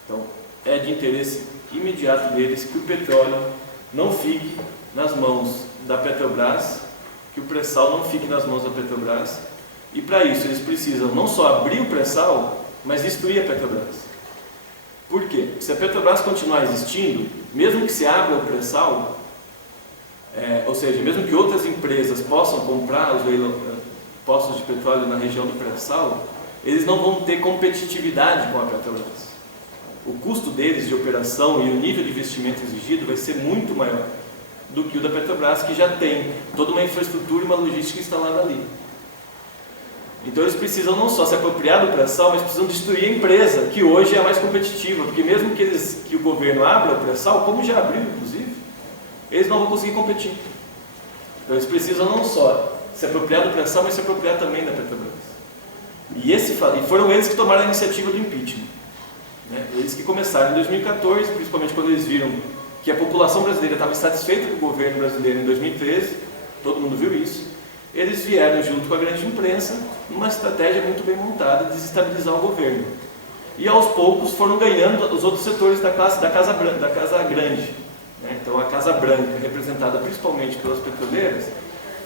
Então, é de interesse imediato deles que o petróleo não fique nas mãos da Petrobras, que o pré-sal não fique nas mãos da Petrobras. E para isso eles precisam não só abrir o pré-sal, mas destruir a Petrobras. Por quê? Se a Petrobras continuar existindo, mesmo que se abra o pré-sal, ou seja, mesmo que outras empresas possam comprar os postos de petróleo na região do pré-sal, eles não vão ter competitividade com a Petrobras. O custo deles de operação e o nível de investimento exigido vai ser muito maior do que o da Petrobras, que já tem toda uma infraestrutura e uma logística instalada ali. Então eles precisam não só se apropriar do pré-sal, mas precisam destruir a empresa, que hoje é a mais competitiva, porque mesmo que o governo abra o pré-sal, como já abriu inclusive, eles não vão conseguir competir. Então eles precisam não só se apropriar do pré-sal, mas se apropriar também da Petrobras. E foram eles que tomaram a iniciativa do impeachment. Eles que começaram em 2014, principalmente quando eles viram que a população brasileira estava insatisfeita com o governo brasileiro em 2013, todo mundo viu isso. Eles vieram junto com a grande imprensa numa estratégia muito bem montada de desestabilizar o governo. E aos poucos foram ganhando os outros setores da Casa Grande. Então a Casa Branca, representada principalmente pelas petroleiras,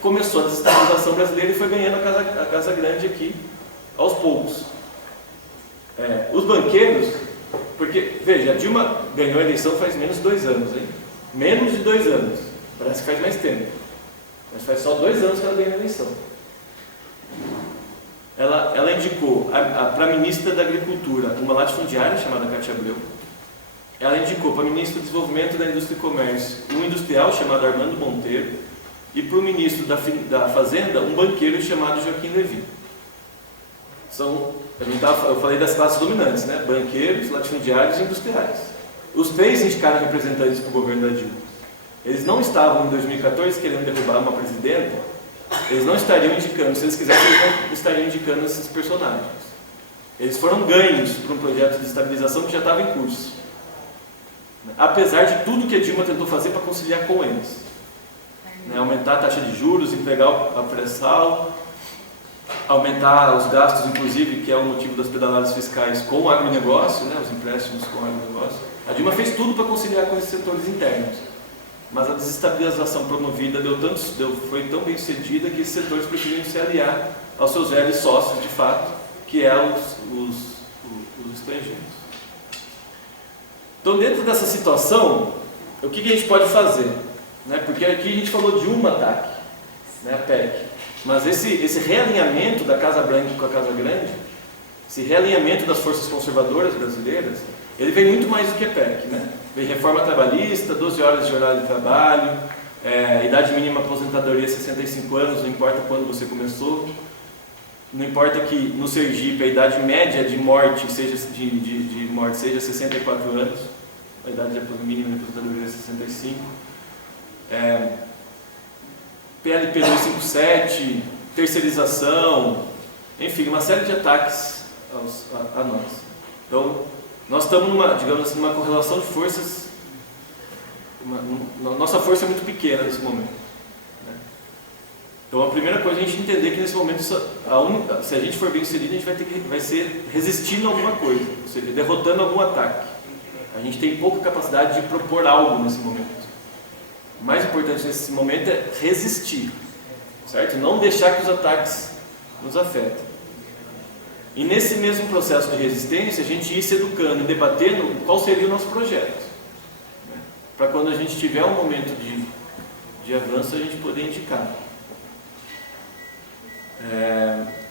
começou a desestabilização brasileira e foi ganhando a Casa Grande aqui aos poucos. Os banqueiros, porque, veja, a Dilma ganhou a eleição faz menos de 2 anos, hein? Menos de 2 anos, parece que faz mais tempo. Mas faz só 2 anos que ela ganhou a eleição. Ela indicou para a ministra da Agricultura uma latifundiária chamada Cátia Abreu. Ela indicou para a ministra do Desenvolvimento da Indústria e Comércio um industrial chamado Armando Monteiro e para o ministro da Fazenda um banqueiro chamado Joaquim Levy. Eu falei das classes dominantes, né? Banqueiros, latifundiários e industriais. Os 3 indicaram representantes para o governo da Dilma. Eles não estavam em 2014 querendo derrubar uma presidenta, eles não estariam indicando, se eles quisessem, eles não estariam indicando esses personagens. Eles foram ganhos por um projeto de estabilização que já estava em curso. Apesar de tudo que a Dilma tentou fazer para conciliar com eles. Aumentar a taxa de juros, entregar a pré-sal, aumentar os gastos, inclusive, que é o motivo das pedaladas fiscais com o agronegócio, os empréstimos com o agronegócio. A Dilma fez tudo para conciliar com esses setores internos. Mas a desestabilização promovida foi tão bem sucedida que esses setores preferiram se aliar aos seus velhos sócios, de fato, que é os estrangeiros. Então, dentro dessa situação, o que a gente pode fazer? Porque aqui a gente falou de um ataque, a PEC. Mas esse realinhamento da Casa Branca com a Casa Grande, esse realinhamento das forças conservadoras brasileiras, ele vem muito mais do que PEC, Vem reforma trabalhista, 12 horas de horário de trabalho, idade mínima aposentadoria 65 anos, não importa quando você começou. Não importa que no Sergipe a idade média de morte seja 64 anos, a idade mínima de aposentadoria é 65. PLP 257, terceirização, enfim, uma série de ataques a nós. Então, nós estamos numa correlação de forças, nossa força é muito pequena nesse momento. Então a primeira coisa é a gente entender que nesse momento, se a gente for bem sucedido, a gente vai ser resistindo a alguma coisa, ou seja, derrotando algum ataque. A gente tem pouca capacidade de propor algo nesse momento. O mais importante nesse momento é resistir, certo? Não deixar que os ataques nos afetem. E nesse mesmo processo de resistência, a gente ir se educando e debatendo qual seria o nosso projeto, né? Para quando a gente tiver um momento de avanço, a gente poder indicar.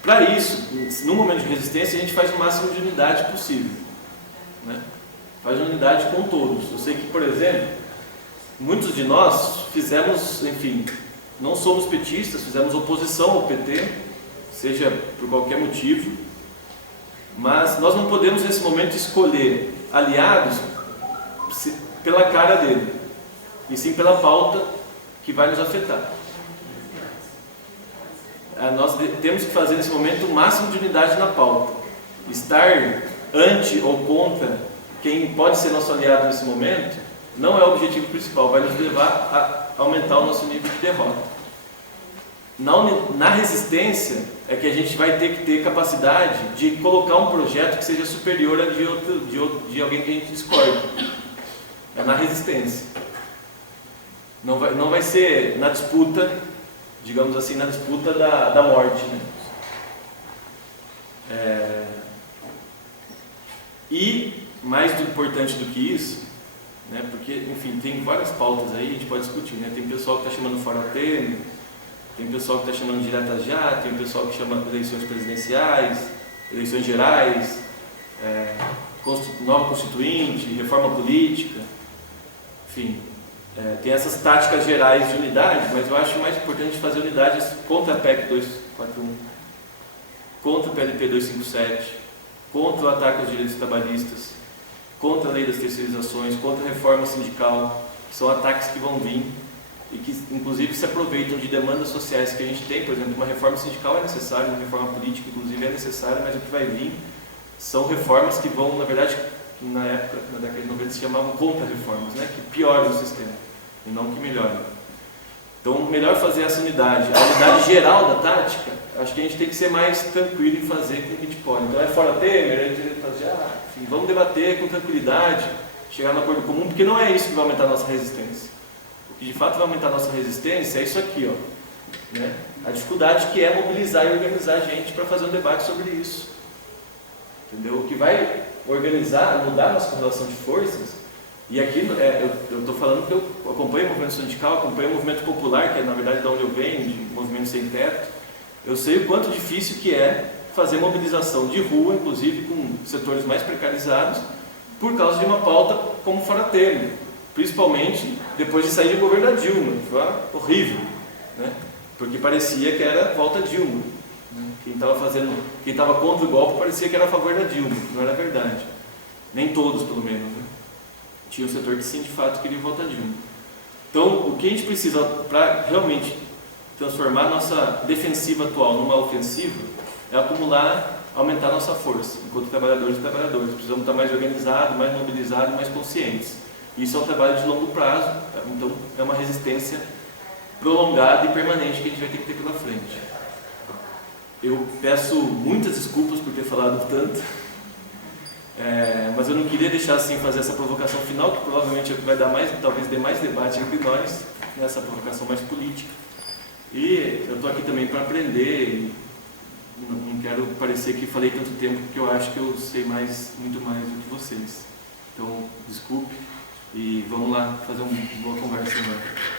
Para isso, no momento de resistência, a gente faz o máximo de unidade possível, né? Faz unidade com todos. Eu sei que, por exemplo, muitos de nós fizemos, enfim, não somos petistas, fizemos oposição ao PT, seja por qualquer motivo, mas nós não podemos nesse momento escolher aliados pela cara dele, e sim pela pauta que vai nos afetar. Nós temos que fazer nesse momento o máximo de unidade na pauta. Estar anti ou contra quem pode ser nosso aliado nesse momento não é o objetivo principal, vai nos levar a aumentar o nosso nível de derrota. Na resistência é que a gente vai ter que ter capacidade de colocar um projeto que seja superior a de alguém que a gente discorda. É na resistência. Não vai ser na disputa, digamos assim, na disputa da morte, né? E, mais importante do que isso, né, porque, enfim, tem várias pautas aí, a gente pode discutir, né? Tem pessoal que está chamando fora Temer, tem pessoal que está chamando direta já, tem pessoal que chama eleições presidenciais, eleições gerais, nova constituinte, reforma política, enfim, tem essas táticas gerais de unidade, mas eu acho mais importante fazer unidades contra a PEC 241, contra o PLP 257, contra o ataque aos direitos trabalhistas, contra a lei das terceirizações, contra a reforma sindical, que são ataques que vão vir e que inclusive se aproveitam de demandas sociais que a gente tem. Por exemplo, uma reforma sindical é necessária, uma reforma política inclusive é necessária, mas o que vai vir são reformas que vão, na verdade, na época, na década de 90 se chamavam contra-reformas, né? Que pioram o sistema e não que melhoram. Então, melhor fazer essa unidade. A unidade geral da tática, acho que a gente tem que ser mais tranquilo em fazer com o que a gente pode. Então, é fora Temer, é direita já, enfim, vamos debater com tranquilidade, chegar no acordo comum, porque não é isso que vai aumentar a nossa resistência. O que de fato vai aumentar a nossa resistência é isso aqui, ó, né? A dificuldade que é mobilizar e organizar a gente para fazer um debate sobre isso. Entendeu? O que vai organizar, mudar a nossa correlação de forças. E aqui eu estou falando que eu acompanho o movimento sindical, acompanho o movimento popular, que é na verdade de onde eu venho, de movimento sem teto. Eu sei o quanto difícil que é fazer mobilização de rua, inclusive com setores mais precarizados, por causa de uma pauta como fora Temer, principalmente depois de sair do governo da Dilma, que foi horrível, né? Porque parecia que era volta Dilma. Né? Quem estava contra o golpe parecia que era a favor da Dilma, não era verdade. Nem todos, pelo menos, né? Tinha um setor que sim, de fato, queria voltar Dilma. Então, o que a gente precisa para realmente transformar a nossa defensiva atual numa ofensiva é acumular, aumentar a nossa força, enquanto trabalhadores e trabalhadoras. Precisamos estar mais organizados, mais mobilizados, mais conscientes. Isso é um trabalho de longo prazo, então é uma resistência prolongada e permanente que a gente vai ter que ter pela frente. Eu peço muitas desculpas por ter falado tanto, mas eu não queria deixar assim fazer essa provocação final, que provavelmente vai dar mais, talvez dê mais debate entre nós, nessa provocação mais política. E eu estou aqui também para aprender, e não quero parecer que falei tanto tempo, porque eu acho que eu sei muito mais do que vocês. Então, desculpe e vamos lá fazer uma boa conversa agora.